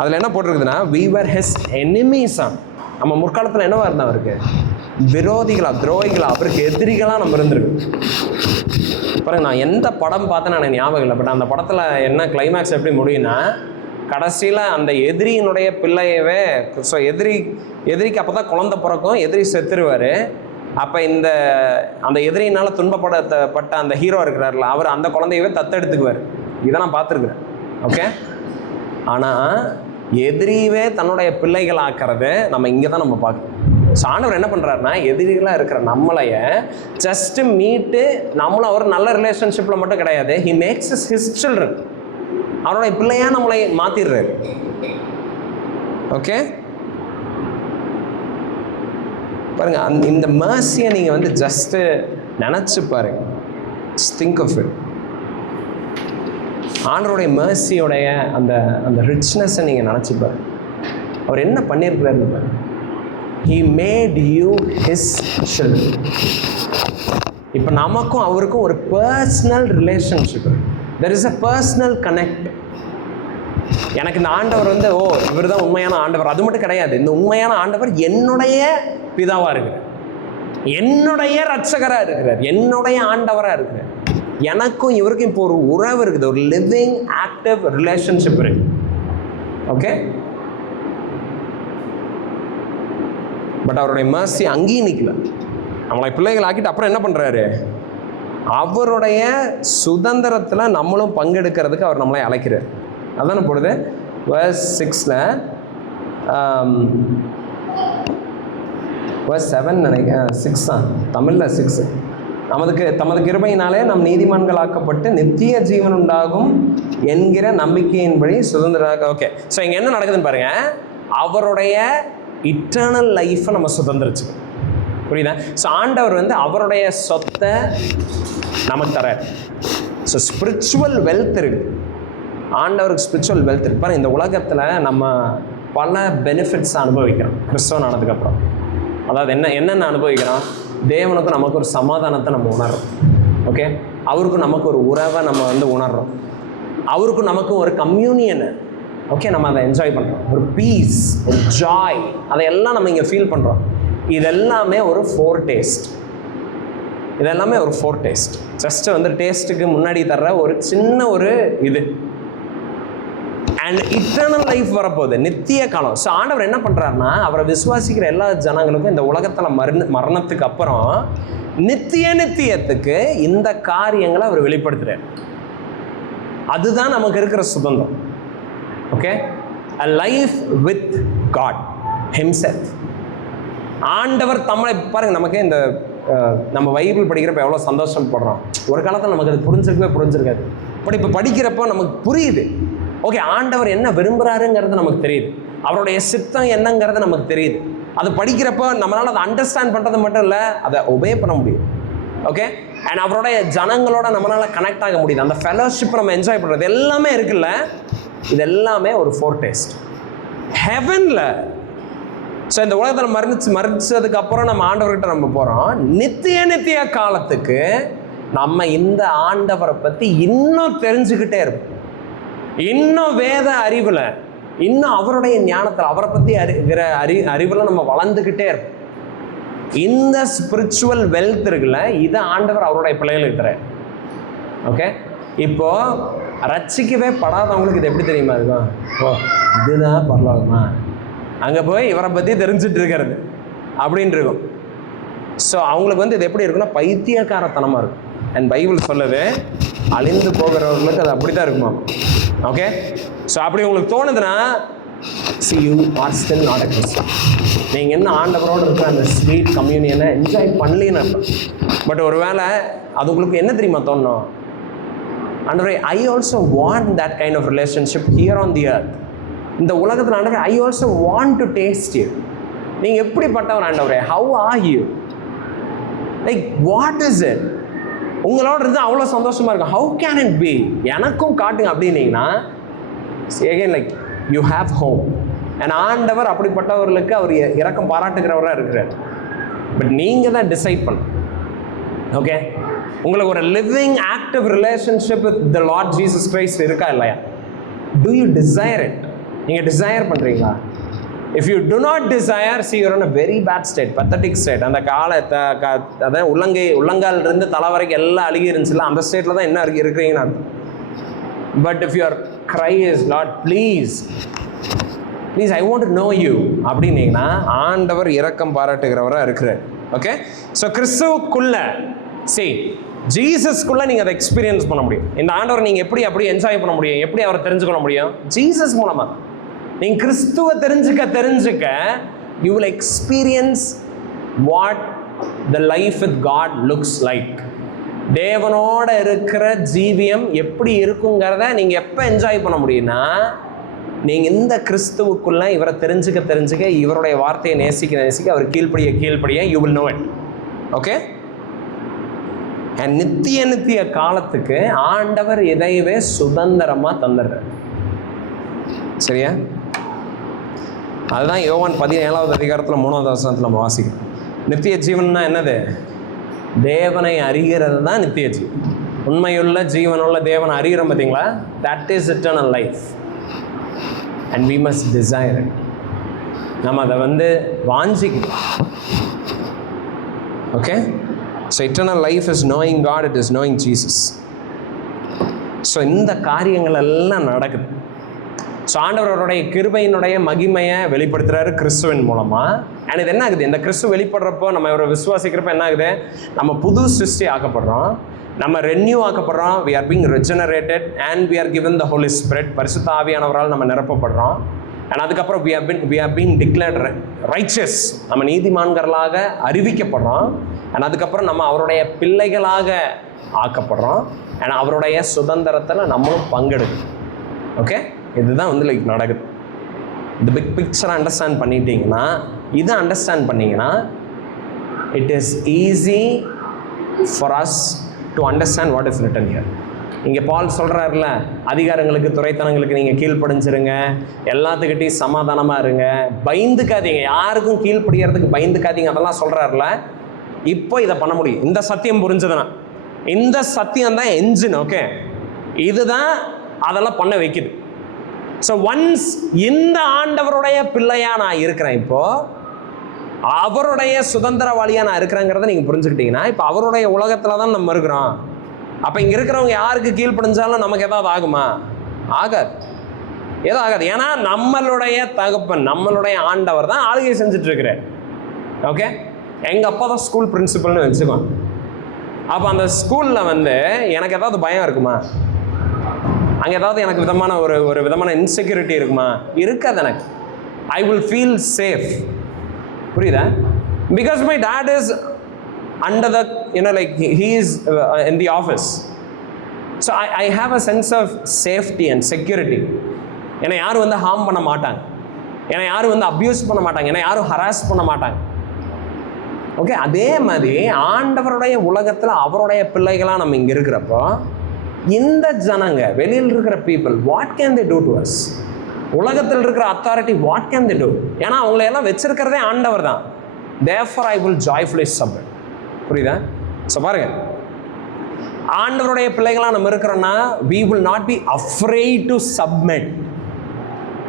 அதில் என்ன போட்டிருக்குதுன்னா, we were his enemies. நம்ம முற்காலத்தில் என்னவா இருந்தால் அவருக்கு விரோதிகளா, துரோகிகளா, அவருக்கு எதிரிகளாக நம்ம இருந்திருக்கு. பாருங்க, நான் எந்த படம் பார்த்தேன்னு எனக்கு ஞாபகம் இல்லை, பட் அந்த படத்தில் என்ன கிளைமேக்ஸ் எப்படி முடியும்னா, கடைசியில் அந்த எதிரியினுடைய பிள்ளையவே, ஸோ எதிரிக்கு அப்போ தான் குழந்தை பிறக்கும், எதிரி செத்துருவார். அப்போ அந்த எதிரியினால் துன்பப்பட்ட அந்த ஹீரோ இருக்கிறார்ல, அவர் அந்த குழந்தையவே தத்தெடுத்துக்குவார். இதை நான் பார்த்துருக்குறேன். ஓகே, ஆனால் எதிரியவே தன்னுடைய பிள்ளைகள் ஆக்கிறது நம்ம இங்கே தான் நம்ம பார்க்கணும். ஸோ ஆண்டவர் என்ன பண்ணுறாருன்னா, எதிரிகளாக இருக்கிற நம்மளைய ஜஸ்ட் மீட்டு நம்மளும் அவர் நல்ல ரிலேஷன்ஷிப்பில் மட்டும் கிடையாது, he makes is his children. அவருடைய பிள்ளையாக நம்மளை மாற்றிடுறாரு. ஓகே, பாருங்க, இந்த மர்சியை நீங்கள் வந்து ஜஸ்ட்டு நினச்சி பாருங்க. Think of it. ஆண்டவருடைய மர்சியோடைய அந்த அந்த ரிச்னஸை நீங்கள் நினச்சி பாருங்க. அவர் என்ன பண்ணியிருக்கிறாரு பாருங்க. He made you his children. இப்போ நமக்கும் அவருக்கும் ஒரு personal relationship. There is a personal connect. எனக்கு இந்த ஆண்டவர் வந்து இவர் தான் உண்மையான ஆண்டவர் அது மட்டும் கிடையாது. இந்த உண்மையான ஆண்டவர் என்னுடைய பிதாவாக இருக்கிறார், என்னுடைய ரட்சகராக இருக்கிறார், என்னுடைய ஆண்டவராக இருக்கிறார். எனக்கும் இவருக்கும் இப்போ ஒரு உறவு இருக்குது, ஒரு லிவிங் ஆக்டிவ் ரிலேஷன்ஷிப் இருக்கு. ஓகே, பட் அவருடைய மர்சி அங்கேயும் நிற்கல. நம்மளை பிள்ளைகள் ஆக்கிட்டு அப்புறம் என்ன பண்ணுறாரு, அவருடைய சுதந்திரத்தில் நம்மளும் பங்கெடுக்கிறதுக்கு அவர் நம்மளை அழைக்கிறார். அதான போடுது verse 6ல் verse 7 நினைக்கிறேன், 6 தான் தமிழில் 6. தமது கிருபையினாலே நம் நீதிமான்கள் ஆக்கப்பட்டு நித்திய ஜீவன் உண்டாகும் என்கிற நம்பிக்கையின்படி சுதந்திரம். ஓகே, ஸோ இங்கே என்ன நடக்குதுன்னு பாருங்க, அவருடைய இட்டர்னல் லைஃப்பை நம்ம சுதந்திரிச்சு, புரியுதா? ஸோ ஆண்டவர் வந்து அவருடைய சொத்தை நமக்கு தரார். ஸோ ஸ்பிரிச்சுவல் வெல்த் இருக்குது, ஆண்டவருக்கு ஸ்பிரிச்சுவல் வெல்த் இருக்கு. பாருங்க, இந்த உலகத்தில் நம்ம பல பெனிஃபிட்ஸ் அனுபவிக்கிறோம் கிறிஸ்தவன் ஆனதுக்கப்புறம். அதாவது என்னென்ன அனுபவிக்கிறோம், தேவனுக்கும் நமக்கு ஒரு சமாதானத்தை நம்ம உணர்றோம். ஓகே, அவருக்கும் நமக்கு ஒரு உறவை நம்ம வந்து உணர்றோம், அவருக்கும் நமக்கு ஒரு கம்யூனியனை ஓகே நம்ம அதை என்ஜாய் பண்ணுறோம், ஒரு பீஸ், ஒரு ஜாய், அதையெல்லாம் நம்ம இங்கே ஃபீல் பண்ணுறோம். இதெல்லாமே ஒரு ஃபோர் டேஸ்ட். இதெல்லாமே ஒரு ஃபோர் டேஸ்ட். ஜஸ்ட்டு வந்து டேஸ்ட்டுக்கு முன்னாடி தர்ற ஒரு சின்ன ஒரு இது. அண்ட் இட்டர்னல் லைஃப் வரப்போகுது, நித்திய காலம். ஸோ ஆண்டவர் என்ன பண்ணுறாருன்னா, அவரை விசுவாசிக்கிற எல்லா ஜனங்களுக்கும் இந்த உலகத்தில் மரணத்துக்கு அப்புறம் நித்தியத்துக்கு இந்த காரியங்களை அவர் வெளிப்படுத்துகிறார். அதுதான் நமக்கு இருக்கிற சுதந்திரம். Okay, a life with God himself. ஆண்டவர் நம்மளை பாருங்க, நமக்கு இந்த நம்ம பைபிள் படிக்கிறப்ப எவ்வளோ சந்தோஷப்படுறோம். ஒரு காலத்தில் நமக்கு அது புரிஞ்சிருக்காது. பட் இப்போ படிக்கிறப்போ நமக்கு புரியுது. ஓகே, ஆண்டவர் என்ன விரும்புகிறாருங்கிறது நமக்கு தெரியுது, அவருடைய சித்தம் என்னங்கிறது நமக்கு தெரியுது. அது படிக்கிறப்போ நம்மளால் அதை அண்டர்ஸ்டாண்ட் பண்ணுறது மட்டும் இல்லை, அதை ஒபே பண்ண முடியும். ஓகே, அண்ட் அவருடைய ஜனங்களோட நம்மளால் கனெக்ட் ஆக முடியுது, அந்த ஃபெலோஷிப்பை நம்ம என்ஜாய் பண்ணுறது எல்லாமே இருக்குல்ல. இது எல்லாமே ஒரு ஃபோர் டேஸ்ட் ஹெவனில். ஸோ இந்த உலகத்தில் மறிச்சதுக்கு அப்புறம் நம்ம ஆண்டவர்கிட்ட நம்ம போகிறோம். நித்திய காலத்துக்கு நம்ம இந்த ஆண்டவரை பற்றி இன்னும் தெரிஞ்சுக்கிட்டே இருப்போம், இன்னும் வேத அறிவில், இன்னும் அவருடைய ஞானத்தில், அவரை பற்றி அறிவில் நம்ம வளர்ந்துக்கிட்டே இருப்போம். இந்த ஸ்பிரிச்சுவல் வெல்த் இருக்குல்ல, இதை ஆண்டவர் அவருடைய பிள்ளைகளுக்கு தர. ஓகே, இப்போ ரட்சிக்கவே படாதவங்களுக்கு இது எப்படி தெரியுமா இருக்கும், இதுதான் பரவாயில்லமா, அங்கே போய் இவரை பற்றி தெரிஞ்சுட்டு இருக்கிறது அப்படின்னு இருக்கும். ஸோ அவங்களுக்கு வந்து இது எப்படி இருக்குன்னா பைத்தியக்காரத்தனமாக இருக்கும். அண்ட் பைபிள் சொல்லுது, அழிந்து போகிறவர்களுக்கு அது அப்படி தான் இருக்குமா. ஓகே, ஸோ அப்படி உங்களுக்கு தோணுதுன்னா see you are still not a Christian. நீங்கள் என்ன ஆண்டவரோடு இருக்கிற அந்த ஸ்வீட் கம்யூனியனை என்ஜாய் பண்ணலின்னு அர்த்தம். பட் ஒரு வேளை அது உங்களுக்கு என்ன தெரியுமா தோணும், ஆண்டவரே I also want that kind of relationship here on the earth. இந்த உலகத்தில் ஆண்டவரே I also want to taste you. நீங்கள் எப்படிப்பட்டவர் ஆண்டவரே, how are you, like what is it, உங்களோட இருந்து அவ்வளோ சந்தோஷமாக இருக்கும், ஹவு கேன் இட் பி, எனக்கும் காட்டுங்க அப்படின்னீங்கன்னா again like you have hope. and ஆண்டவர் அப்படிப்பட்டவர்களுக்கு அவர் இரக்கம் பாராட்டுகிறவராக இருக்கிறார். பட் நீங்கள் தான் டிசைட் பண்ணணும். ஓகே, உங்களுக்கு ஒரு living active relationship with the Lord Jesus Christ இருக்கா இல்லையா? Do you desire it? நீங்கள் டிசைர் பண்ணுறீங்களா? If you do not desire, see you're in a very bad state, pathetic state. அந்த அதான் உள்ளங்காலிருந்து தலை வரைக்கும் எல்லாம் அழுகி இருந்துச்சுல, அந்த ஸ்டேட்டில் தான் என்ன இருக்கிறீங்கன்னு அர்த்தம். But if your cry is Lord please I want to know you அப்படின்னீங்கன்னா ஆண்டவர் இரக்கம் பாராட்டுகிறவராக இருக்கிறார். ஓகே, ஸோ கிறிஸ்துவுக்குள்ள ஜீசஸ்க்குள்ள நீங்கள் அதை எக்ஸ்பீரியன்ஸ் பண்ண முடியும். இந்த ஆண்டவர் நீங்கள் எப்படி அப்படி என்ஜாய் பண்ண முடியும், எப்படி அவரை தெரிஞ்சுக்கொள்ள முடியும்? ஜீசஸ் மூலமாக. நீங்க கிறிஸ்துவ தெரிஞ்சுக்க you will experience what the life with God looks like. தேவனோட இருக்கிற ஜீவியம் எப்படி இருக்குங்கிறத நீங்க எப்ப என்ஜாய் பண்ண முடியும்னா, நீங்க இந்த கிறிஸ்துவுக்குள்ள இவரை தெரிஞ்சுக்க இவருடைய வார்த்தையை நேசிக்க அவர் கீழ்ப்படிய you will know it. Okay? நித்திய காலத்துக்கு ஆண்டவர் இதையவே சுதந்திரமா தந்துடுறார். சரியா? அதுதான் யோவான் 17வது அதிகாரத்தில் 3வது வசனத்தில் நம்ம வாசிக்கிறோம். நித்திய ஜீவன்னா என்னது? தேவனை அறிகிறது தான் நித்திய ஜீவன். உண்மையுள்ள ஜீவனுள்ள தேவனை அறிகிறோம் பார்த்தீங்களா? That is eternal life and we must desire it. நம்ம அதை வாஞ்சிக்கணும். Okay? So eternal life is knowing God, it is knowing Jesus. So இந்த காரியங்கள் எல்லாம் நடக்குது. ஸோ ஆண்டவருடைய கிருபையினுடைய மகிமையை வெளிப்படுத்துறாரு கிறிஸ்துவின் மூலமா. அண்ட் இது என்ன ஆகுது? இந்த கிறிஸ்து வெளிப்படுறப்போ, நம்ம இவரை விசுவாசிக்கிறப்ப என்ன ஆகுது? நம்ம புது சிருஷ்டி ஆக்கப்படுறோம், நம்ம renew ஆக்கப்படுறோம், we are being regenerated and we are given the Holy Spirit. பரிசுத்த ஆவியானவரால் நம்ம நிரப்பப்படுறோம். அண்ட் அதுக்கப்புறம் we are being declared righteous. நம்ம நீதிமான்களாக அறிவிக்கப்படுறோம். அண்ட் அதுக்கப்புறம் நம்ம அவருடைய பிள்ளைகளாக ஆக்கப்படுறோம். அண்ட் அவருடைய சுதந்திரத்தில் நம்மளும் பங்கெடுக்கணும். ஓகே? இதுதான் நடக்குது. இந்த பிக் பிக்சரை அண்டர்ஸ்டாண்ட் பண்ணிட்டீங்கன்னா, இதை அண்டர்ஸ்டாண்ட் பண்ணிங்கன்னா, it is easy for us to understand what is written here. இங்கே பால் சொல்கிறாருல, அதிகாரங்களுக்கு துரைத்தனங்களுக்கு நீங்கள் கீழ்ப்படிஞ்சிருங்க, எல்லாத்துக்கிட்டையும் சமாதானமாக இருங்க, பயந்துக்காதீங்க, யாருக்கும் கீழ்ப்படிகிறதுக்கு பயந்துக்காதீங்க, அதெல்லாம் சொல்கிறாருல. இப்போ இதை பண்ண முடியும். இந்த சத்தியம் புரிஞ்சதுன்னா, இந்த சத்தியம் தான் என்ஜின். ஓகே? இதுதான் அதெல்லாம் பண்ண வைக்குது. ஸோ ஒன்ஸ் இந்த ஆண்டவருடைய பிள்ளையா நான் இருக்கிறேன், இப்போ அவருடைய சுதந்திரவாளியா நான் இருக்கிறேங்கிறத நீங்கள் புரிஞ்சுக்கிட்டீங்கன்னா, இப்போ அவருடைய உலகத்தில் தான் நம்ம இருக்கிறோம். அப்போ இங்கே இருக்கிறவங்க யாருக்கு கீழ்ப்படிஞ்சாலும் நமக்கு ஏதாவது ஆகுமா? ஆகாது. ஏதோ ஆகாது. ஏன்னா நம்மளுடைய தகப்பன், நம்மளுடைய ஆண்டவர் தான் ஆளுகை செஞ்சுட்டு இருக்கிறார். ஓகே? எங்கள் அப்பா தான் ஸ்கூல் பிரின்சிபல்னு வச்சுக்கோங்க. அப்போ அந்த ஸ்கூலில் எனக்கு ஏதாவது பயம் இருக்குமா? அங்கே ஏதாவது எனக்கு ஒரு விதமான இன்செக்யூரிட்டி இருக்குமா? இருக்காது. எனக்கு ஐ வில் ஃபீல் சேஃப். புரியுதா? Because my dot is under the he is in the office. So I have a sense of safety and security. என்னை யாரும் ஹார்ம் பண்ண மாட்டாங்க, என்னை யாரும் அப்யூஸ் பண்ண மாட்டாங்க, என்னை யாரும் ஹராஸ் பண்ண மாட்டாங்க. ஓகே? அதே மாதிரி ஆண்டவருடைய உலகத்தில் அவருடைய பிள்ளைகளாக நம்ம இங்கே இருக்கிறப்போ, இந்த ஜனங்க, வெளியில் இருக்கிற people, what can they do to us? உலகத்தில் இருக்கிற authority what can they do? ஏன்னா அவங்களையெல்லாம் வச்சிருக்கிறதே ஆண்டவர் தான். therefore I will joyfully submit. புரியுதா? ஸோ பாருங்க, ஆண்டவருடைய பிள்ளைகளாக நம்ம இருக்கிறோன்னா we will not be afraid to submit.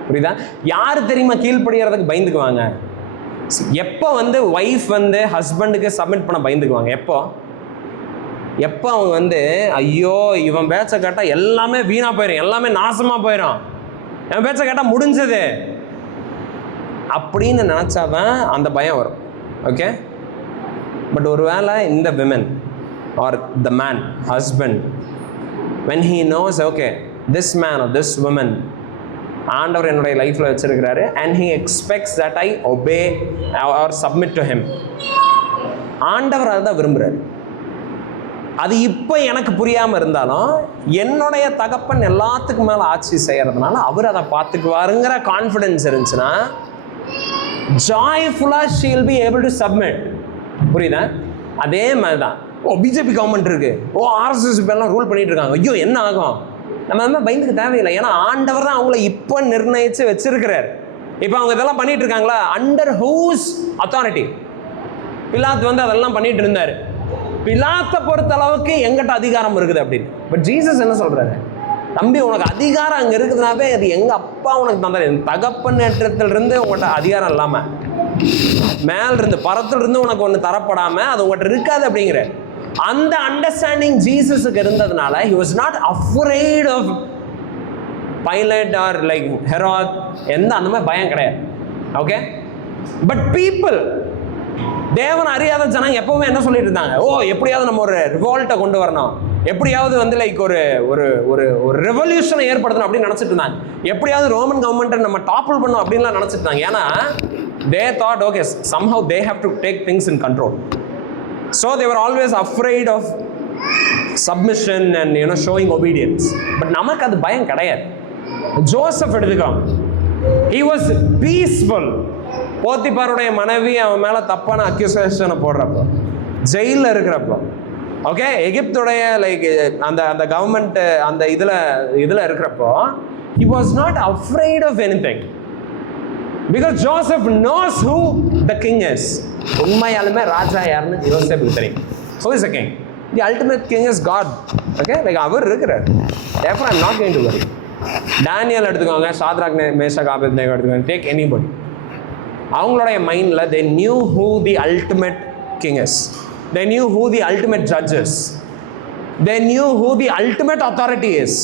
புரியுதா? யார் தெரியுமா கீழ்ப்படிகிறதுக்கு பயந்துக்குவாங்க? எப்போ ஒய்ஃப் ஹஸ்பண்டுக்கு சப்மிட் பண்ண பயந்துக்குவாங்க? எப்போ அவங்க ஐயோ இவன் பேச்சை கேட்டால் எல்லாமே வீணாக போயிடும், எல்லாமே நாசமாக போயிடும், என் பேச்சை கேட்டால் முடிஞ்சது அப்படின்னு நினச்சாதான் அந்த பயம் வரும். ஓகே? பட் ஒருவேளை இந்த women R the man, husband, when he knows okay this man or this woman ஆண்டவர் என்னுடைய லைஃப்பில் வச்சிருக்கிறாரு and he expects that I obey or submit to him, ஆண்டவர் அதுதான் விரும்புகிறார். அது இப்போ எனக்கு புரியாமல் இருந்தாலும் என்னுடைய தகப்பன் எல்லாத்துக்கு மேலே ஆட்சி செய்கிறதுனால அவர் அதை பார்த்துக்குவாருங்கிற கான்ஃபிடென்ஸ் இருந்துச்சுன்னா, ஜாய்ஃபுல்லாக she will be able to submit. புரியுதா? அதே மாதிரி தான் பிஜேபி கவர்மெண்ட் இருக்கு, ஆர்எஸ்எஸ் எல்லாம் ரூல் பண்ணிட்டு இருக்காங்க, ஐயோ என்ன ஆகும்? நம்ம பயந்துக்கு தேவையில்லை. ஏன்னா ஆண்டவர் தான் அவங்கள இப்போ நிர்ணயிச்சு வச்சிருக்கிறார். இப்போ அவங்க இதெல்லாம் பண்ணிட்டு இருக்காங்களா? Under whose authority? பிலாத்து அதெல்லாம் பண்ணிட்டு இருந்தாரு. பிலாத்தை பொறுத்த அளவுக்கு எங்கிட்ட அதிகாரம் இருக்குது அப்படின்னு. பட் ஜீசஸ் என்ன சொல்றாரு? தம்பி, உனக்கு அதிகாரம் அங்கே இருக்குதுனாவே அது எங்க அப்பா உனக்கு தந்தாரு. தகப்பன் ஏற்றத்திலிருந்து உங்கள்கிட்ட அதிகாரம் இல்லாம, மேல இருந்து பரத்திலிருந்து உனக்கு ஒன்று தரப்படாம அது உங்கள்கிட்ட இருக்காது அப்படிங்கிற அந்த அண்டர்ஸ்டாண்டிங் ஜீசஸுக்கு இருந்ததுனால he was not afraid of Pilate or like Herod. அந்த மாதிரி பயம் கிடையாது. ஓகே? பட் பீப்புள், தேவன் அறியாத ஜனம் எப்பவுமே என்ன சொல்லிட்டு இருந்தாங்க? எப்படியாவது நம்ம ஒரு ரிவால்ட்டை கொண்டு வரணும், எப்படியாவது வந்து லைக் ஒரு ஒரு ஒரு ஒரு ரெவல்யூஷனை ஏற்படுத்தணும் அப்படின்னு நினச்சிட்டு இருந்தாங்க. எப்படியாவது ரோமன் கவர்மெண்ட்டை நம்ம டாப்பிள் பண்ணணும் அப்படின்லாம் நினச்சிட்டு இருந்தாங்க. ஏன்னா they thought, okay, somehow they have to take things in control. So they were always afraid of submission and showing obedience. But நமக்கு அது பயம் கிடையாது. ஜோசப் எடுத்துக்கிறோம், he was peaceful. போத்திபாருடைய மனைவி அவன் மேலே தப்பான அக்யூசேஷனை போடுறப்போ, ஜெயிலில் இருக்கிறப்போ, ஓகே, எகிப்துடைய லைக் அந்த அந்த கவர்மெண்ட் அந்த இதில் இருக்கிறப்போ, he was not afraid of anything. Because Joseph knows who the king is. உண்மையாலுமே ராஜா யாருன்னு யோசேப்புக்கு தெரியும். Who is the king? The ultimate king is God. Okay, like அவர் இருக்கிறார். Therefore I'm not going to worry. Daniel எடுத்துக்கோங்க, Shadrach Meshach Abednego எடுத்துக்கோங்க, take anybody. அவங்களுடைய மைண்டில் they knew who the ultimate king is. They knew who the ultimate judge is. They knew who the ultimate authority is.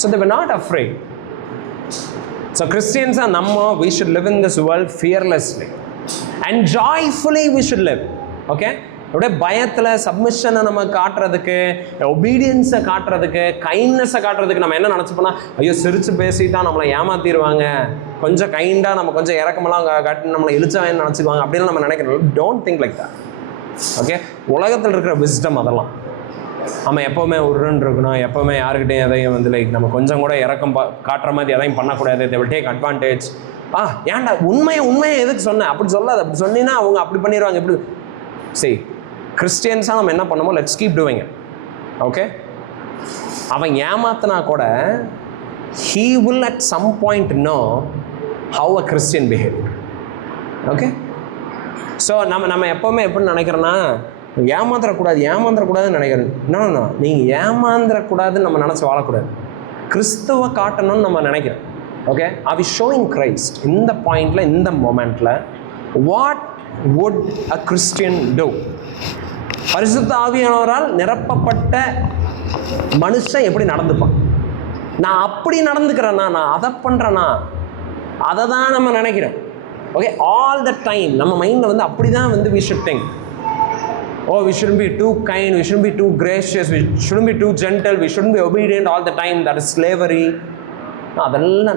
So they were not afraid. So Christians are we should live in this world fearlessly and joyfully we should live. Okay, அப்படியே பயத்தில் சப்மிஷனை நம்ம காட்டுறதுக்கு, ஒபீடியன்ஸை காட்டுறதுக்கு, கைண்ட்னஸை காட்டுறதுக்கு நம்ம என்ன நினச்சிப்போனா, ஐயோ சிரித்து பேசிட்டா நம்மளை ஏமாற்றிடுவாங்க, கொஞ்சம் கைண்டாக நம்ம கொஞ்சம் இறக்கமெல்லாம் காட்டி நம்மளை இழுச்சவன்னு நினச்சிக்குவாங்க அப்படின்னு நம்ம நினைக்கிறோம். Don't think like that. Okay, உலகத்தில் இருக்கிற விஸ்டம் அதெல்லாம். நம்ம எப்போவுமே உருன்னு இருக்கணும், எப்போவுமே யாருக்கிட்டையும் எதையும் வந்து லைக் நம்ம கொஞ்சம் கூட இறக்கம் காட்டுற மாதிரி எதையும் பண்ணக்கூடாது. they will take advantage. ஏன்டா உண்மையை எதுக்கு சொன்னேன், அப்படி சொல்லாது, அப்படி சொன்னீங்கன்னா அவங்க அப்படி பண்ணிடுவாங்க. இப்படி சரி, கிறிஸ்டியன்ஸாக நம்ம என்ன பண்ணுமோ, let's keep doing it. Okay, அவன் ஏமாத்தினா கூட he will at some point know how a Christian behave. Okay, so நம்ம எப்போவுமே எப்படி நினைக்கிறோன்னா, ஏமாந்துடக்கூடாதுன்னு நினைக்கிறேன். இன்னும் நீங்கள் ஏமாந்துடக்கூடாதுன்னு நம்ம நினச்சி வாழக்கூடாது, கிறிஸ்துவ காட்டணும்னு நம்ம நினைக்கிறோம். Okay, are we showing Christ? இந்த பாயிண்டில், இந்த மொமெண்ட்டில் what would a Christian do? பரிசுத்த ஆவியானவரால் நிரப்பப்பட்ட மனுஷன் எப்படி நடந்துப்பான்? நான் அப்படி நடந்துக்கிறேன்னா, நான் அதை பண்ணுறேன்னா, அதை தான் நம்ம நினைக்கிறோம். ஓகே, ஆல் த டைம் நம்ம மைண்டில் வந்து அப்படி தான் வந்து we should think. Oh, we shouldn't be too kind, we shouldn't be too gracious, we shouldn't be too gentle, we shouldn't be obedient all the time. That is slavery.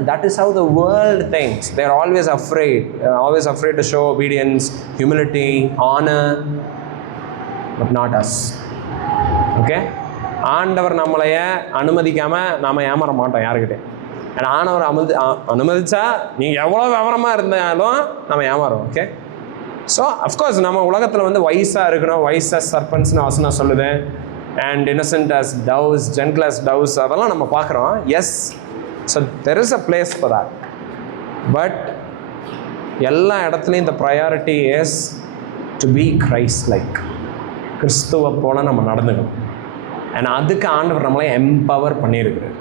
That is how the world thinks. They are always afraid to show obedience, humility, honor, but not us. Okay, ஆண்டவர் நம்மளைய அனுமதிக்காமல் நாம் ஏமாற மாட்டோம் யாருக்கிட்டே. ஏன்னா ஆண்டவர் அனுமதிச்சா நீங்கள் எவ்வளோ விவரமாக இருந்தாலும் நம்ம ஏமாறும். ஓகே, ஸோ அஃப்கோர்ஸ் நம்ம உலகத்தில் வந்து வயசாக இருக்கணும், வயசாக சர்பன்ஸ்னு வசனம் சொல்லுது, and innocent as doves, gentle as doves, அதெல்லாம் நம்ம பார்க்குறோம். Yes, so there is a place for that. But எல்லா இடத்துலையும் இந்த priority is to be Christ like. கிறிஸ்துவை போல் நம்ம நடந்துக்கணும். அண்ட் அதுக்கு ஆண்டவர் நம்மளை எம்பவர் பண்ணியிருக்கிறார்.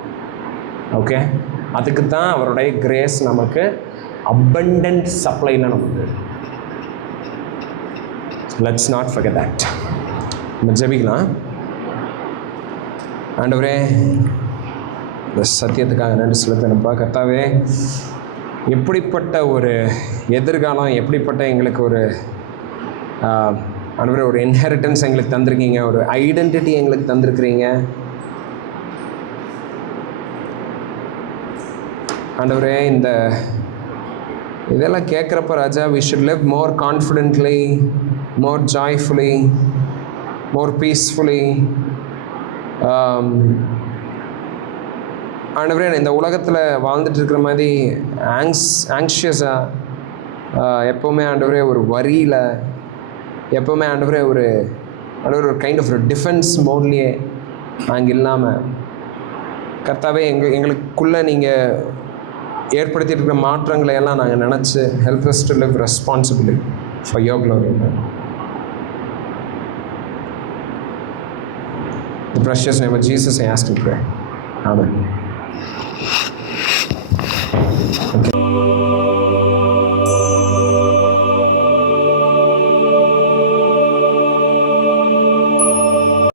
ஓகே, அதுக்கு தான் அவருடைய கிரேஸ் நமக்கு அபண்டன்ட் சப்ளைல நமக்கு. Let's not forget that. நம்ம ஜெபிக்கலாம். ஆண்டவரே, இந்த சத்தியத்துக்காக நன்றி செலுத்தணும்ப்பா. கர்த்தாவே, எப்படிப்பட்ட ஒரு எதிர்காலம், எப்படிப்பட்ட எங்களுக்கு ஒரு ஆண்டவரே ஒரு இன்ஹெரிட்டன்ஸ் எங்களுக்கு தந்திருக்கீங்க, ஒரு ஐடென்டிட்டி எங்களுக்கு தந்திருக்கிறீங்க. ஆண்டவரே, இதெல்லாம் கேட்குறப்ப ராஜா, we should live more confidently, more joyfully, more peacefully. ஆண்டவரே, இந்த உலகத்தில் வாழ்ந்துட்டு இருக்கிற மாதிரி ஆங்ஷியஸாக எப்போவுமே ஆண்டவரே ஒரு வரியில், எப்போவுமே ஆண்டவரே ஒரு கைண்ட் ஆஃப் ஒரு டிஃபென்ஸ் மோட்லேயே நாங்கள் இல்லாமல், கர்த்தாவே எங்களுக்குள்ளே நீங்கள் ஏற்படுத்திட்டு இருக்கிற மாற்றங்களை எல்லாம் நாங்கள் நினச்சி help us to live responsibly for your glory. The precious name of Jesus I ask and pray. Amen. Okay.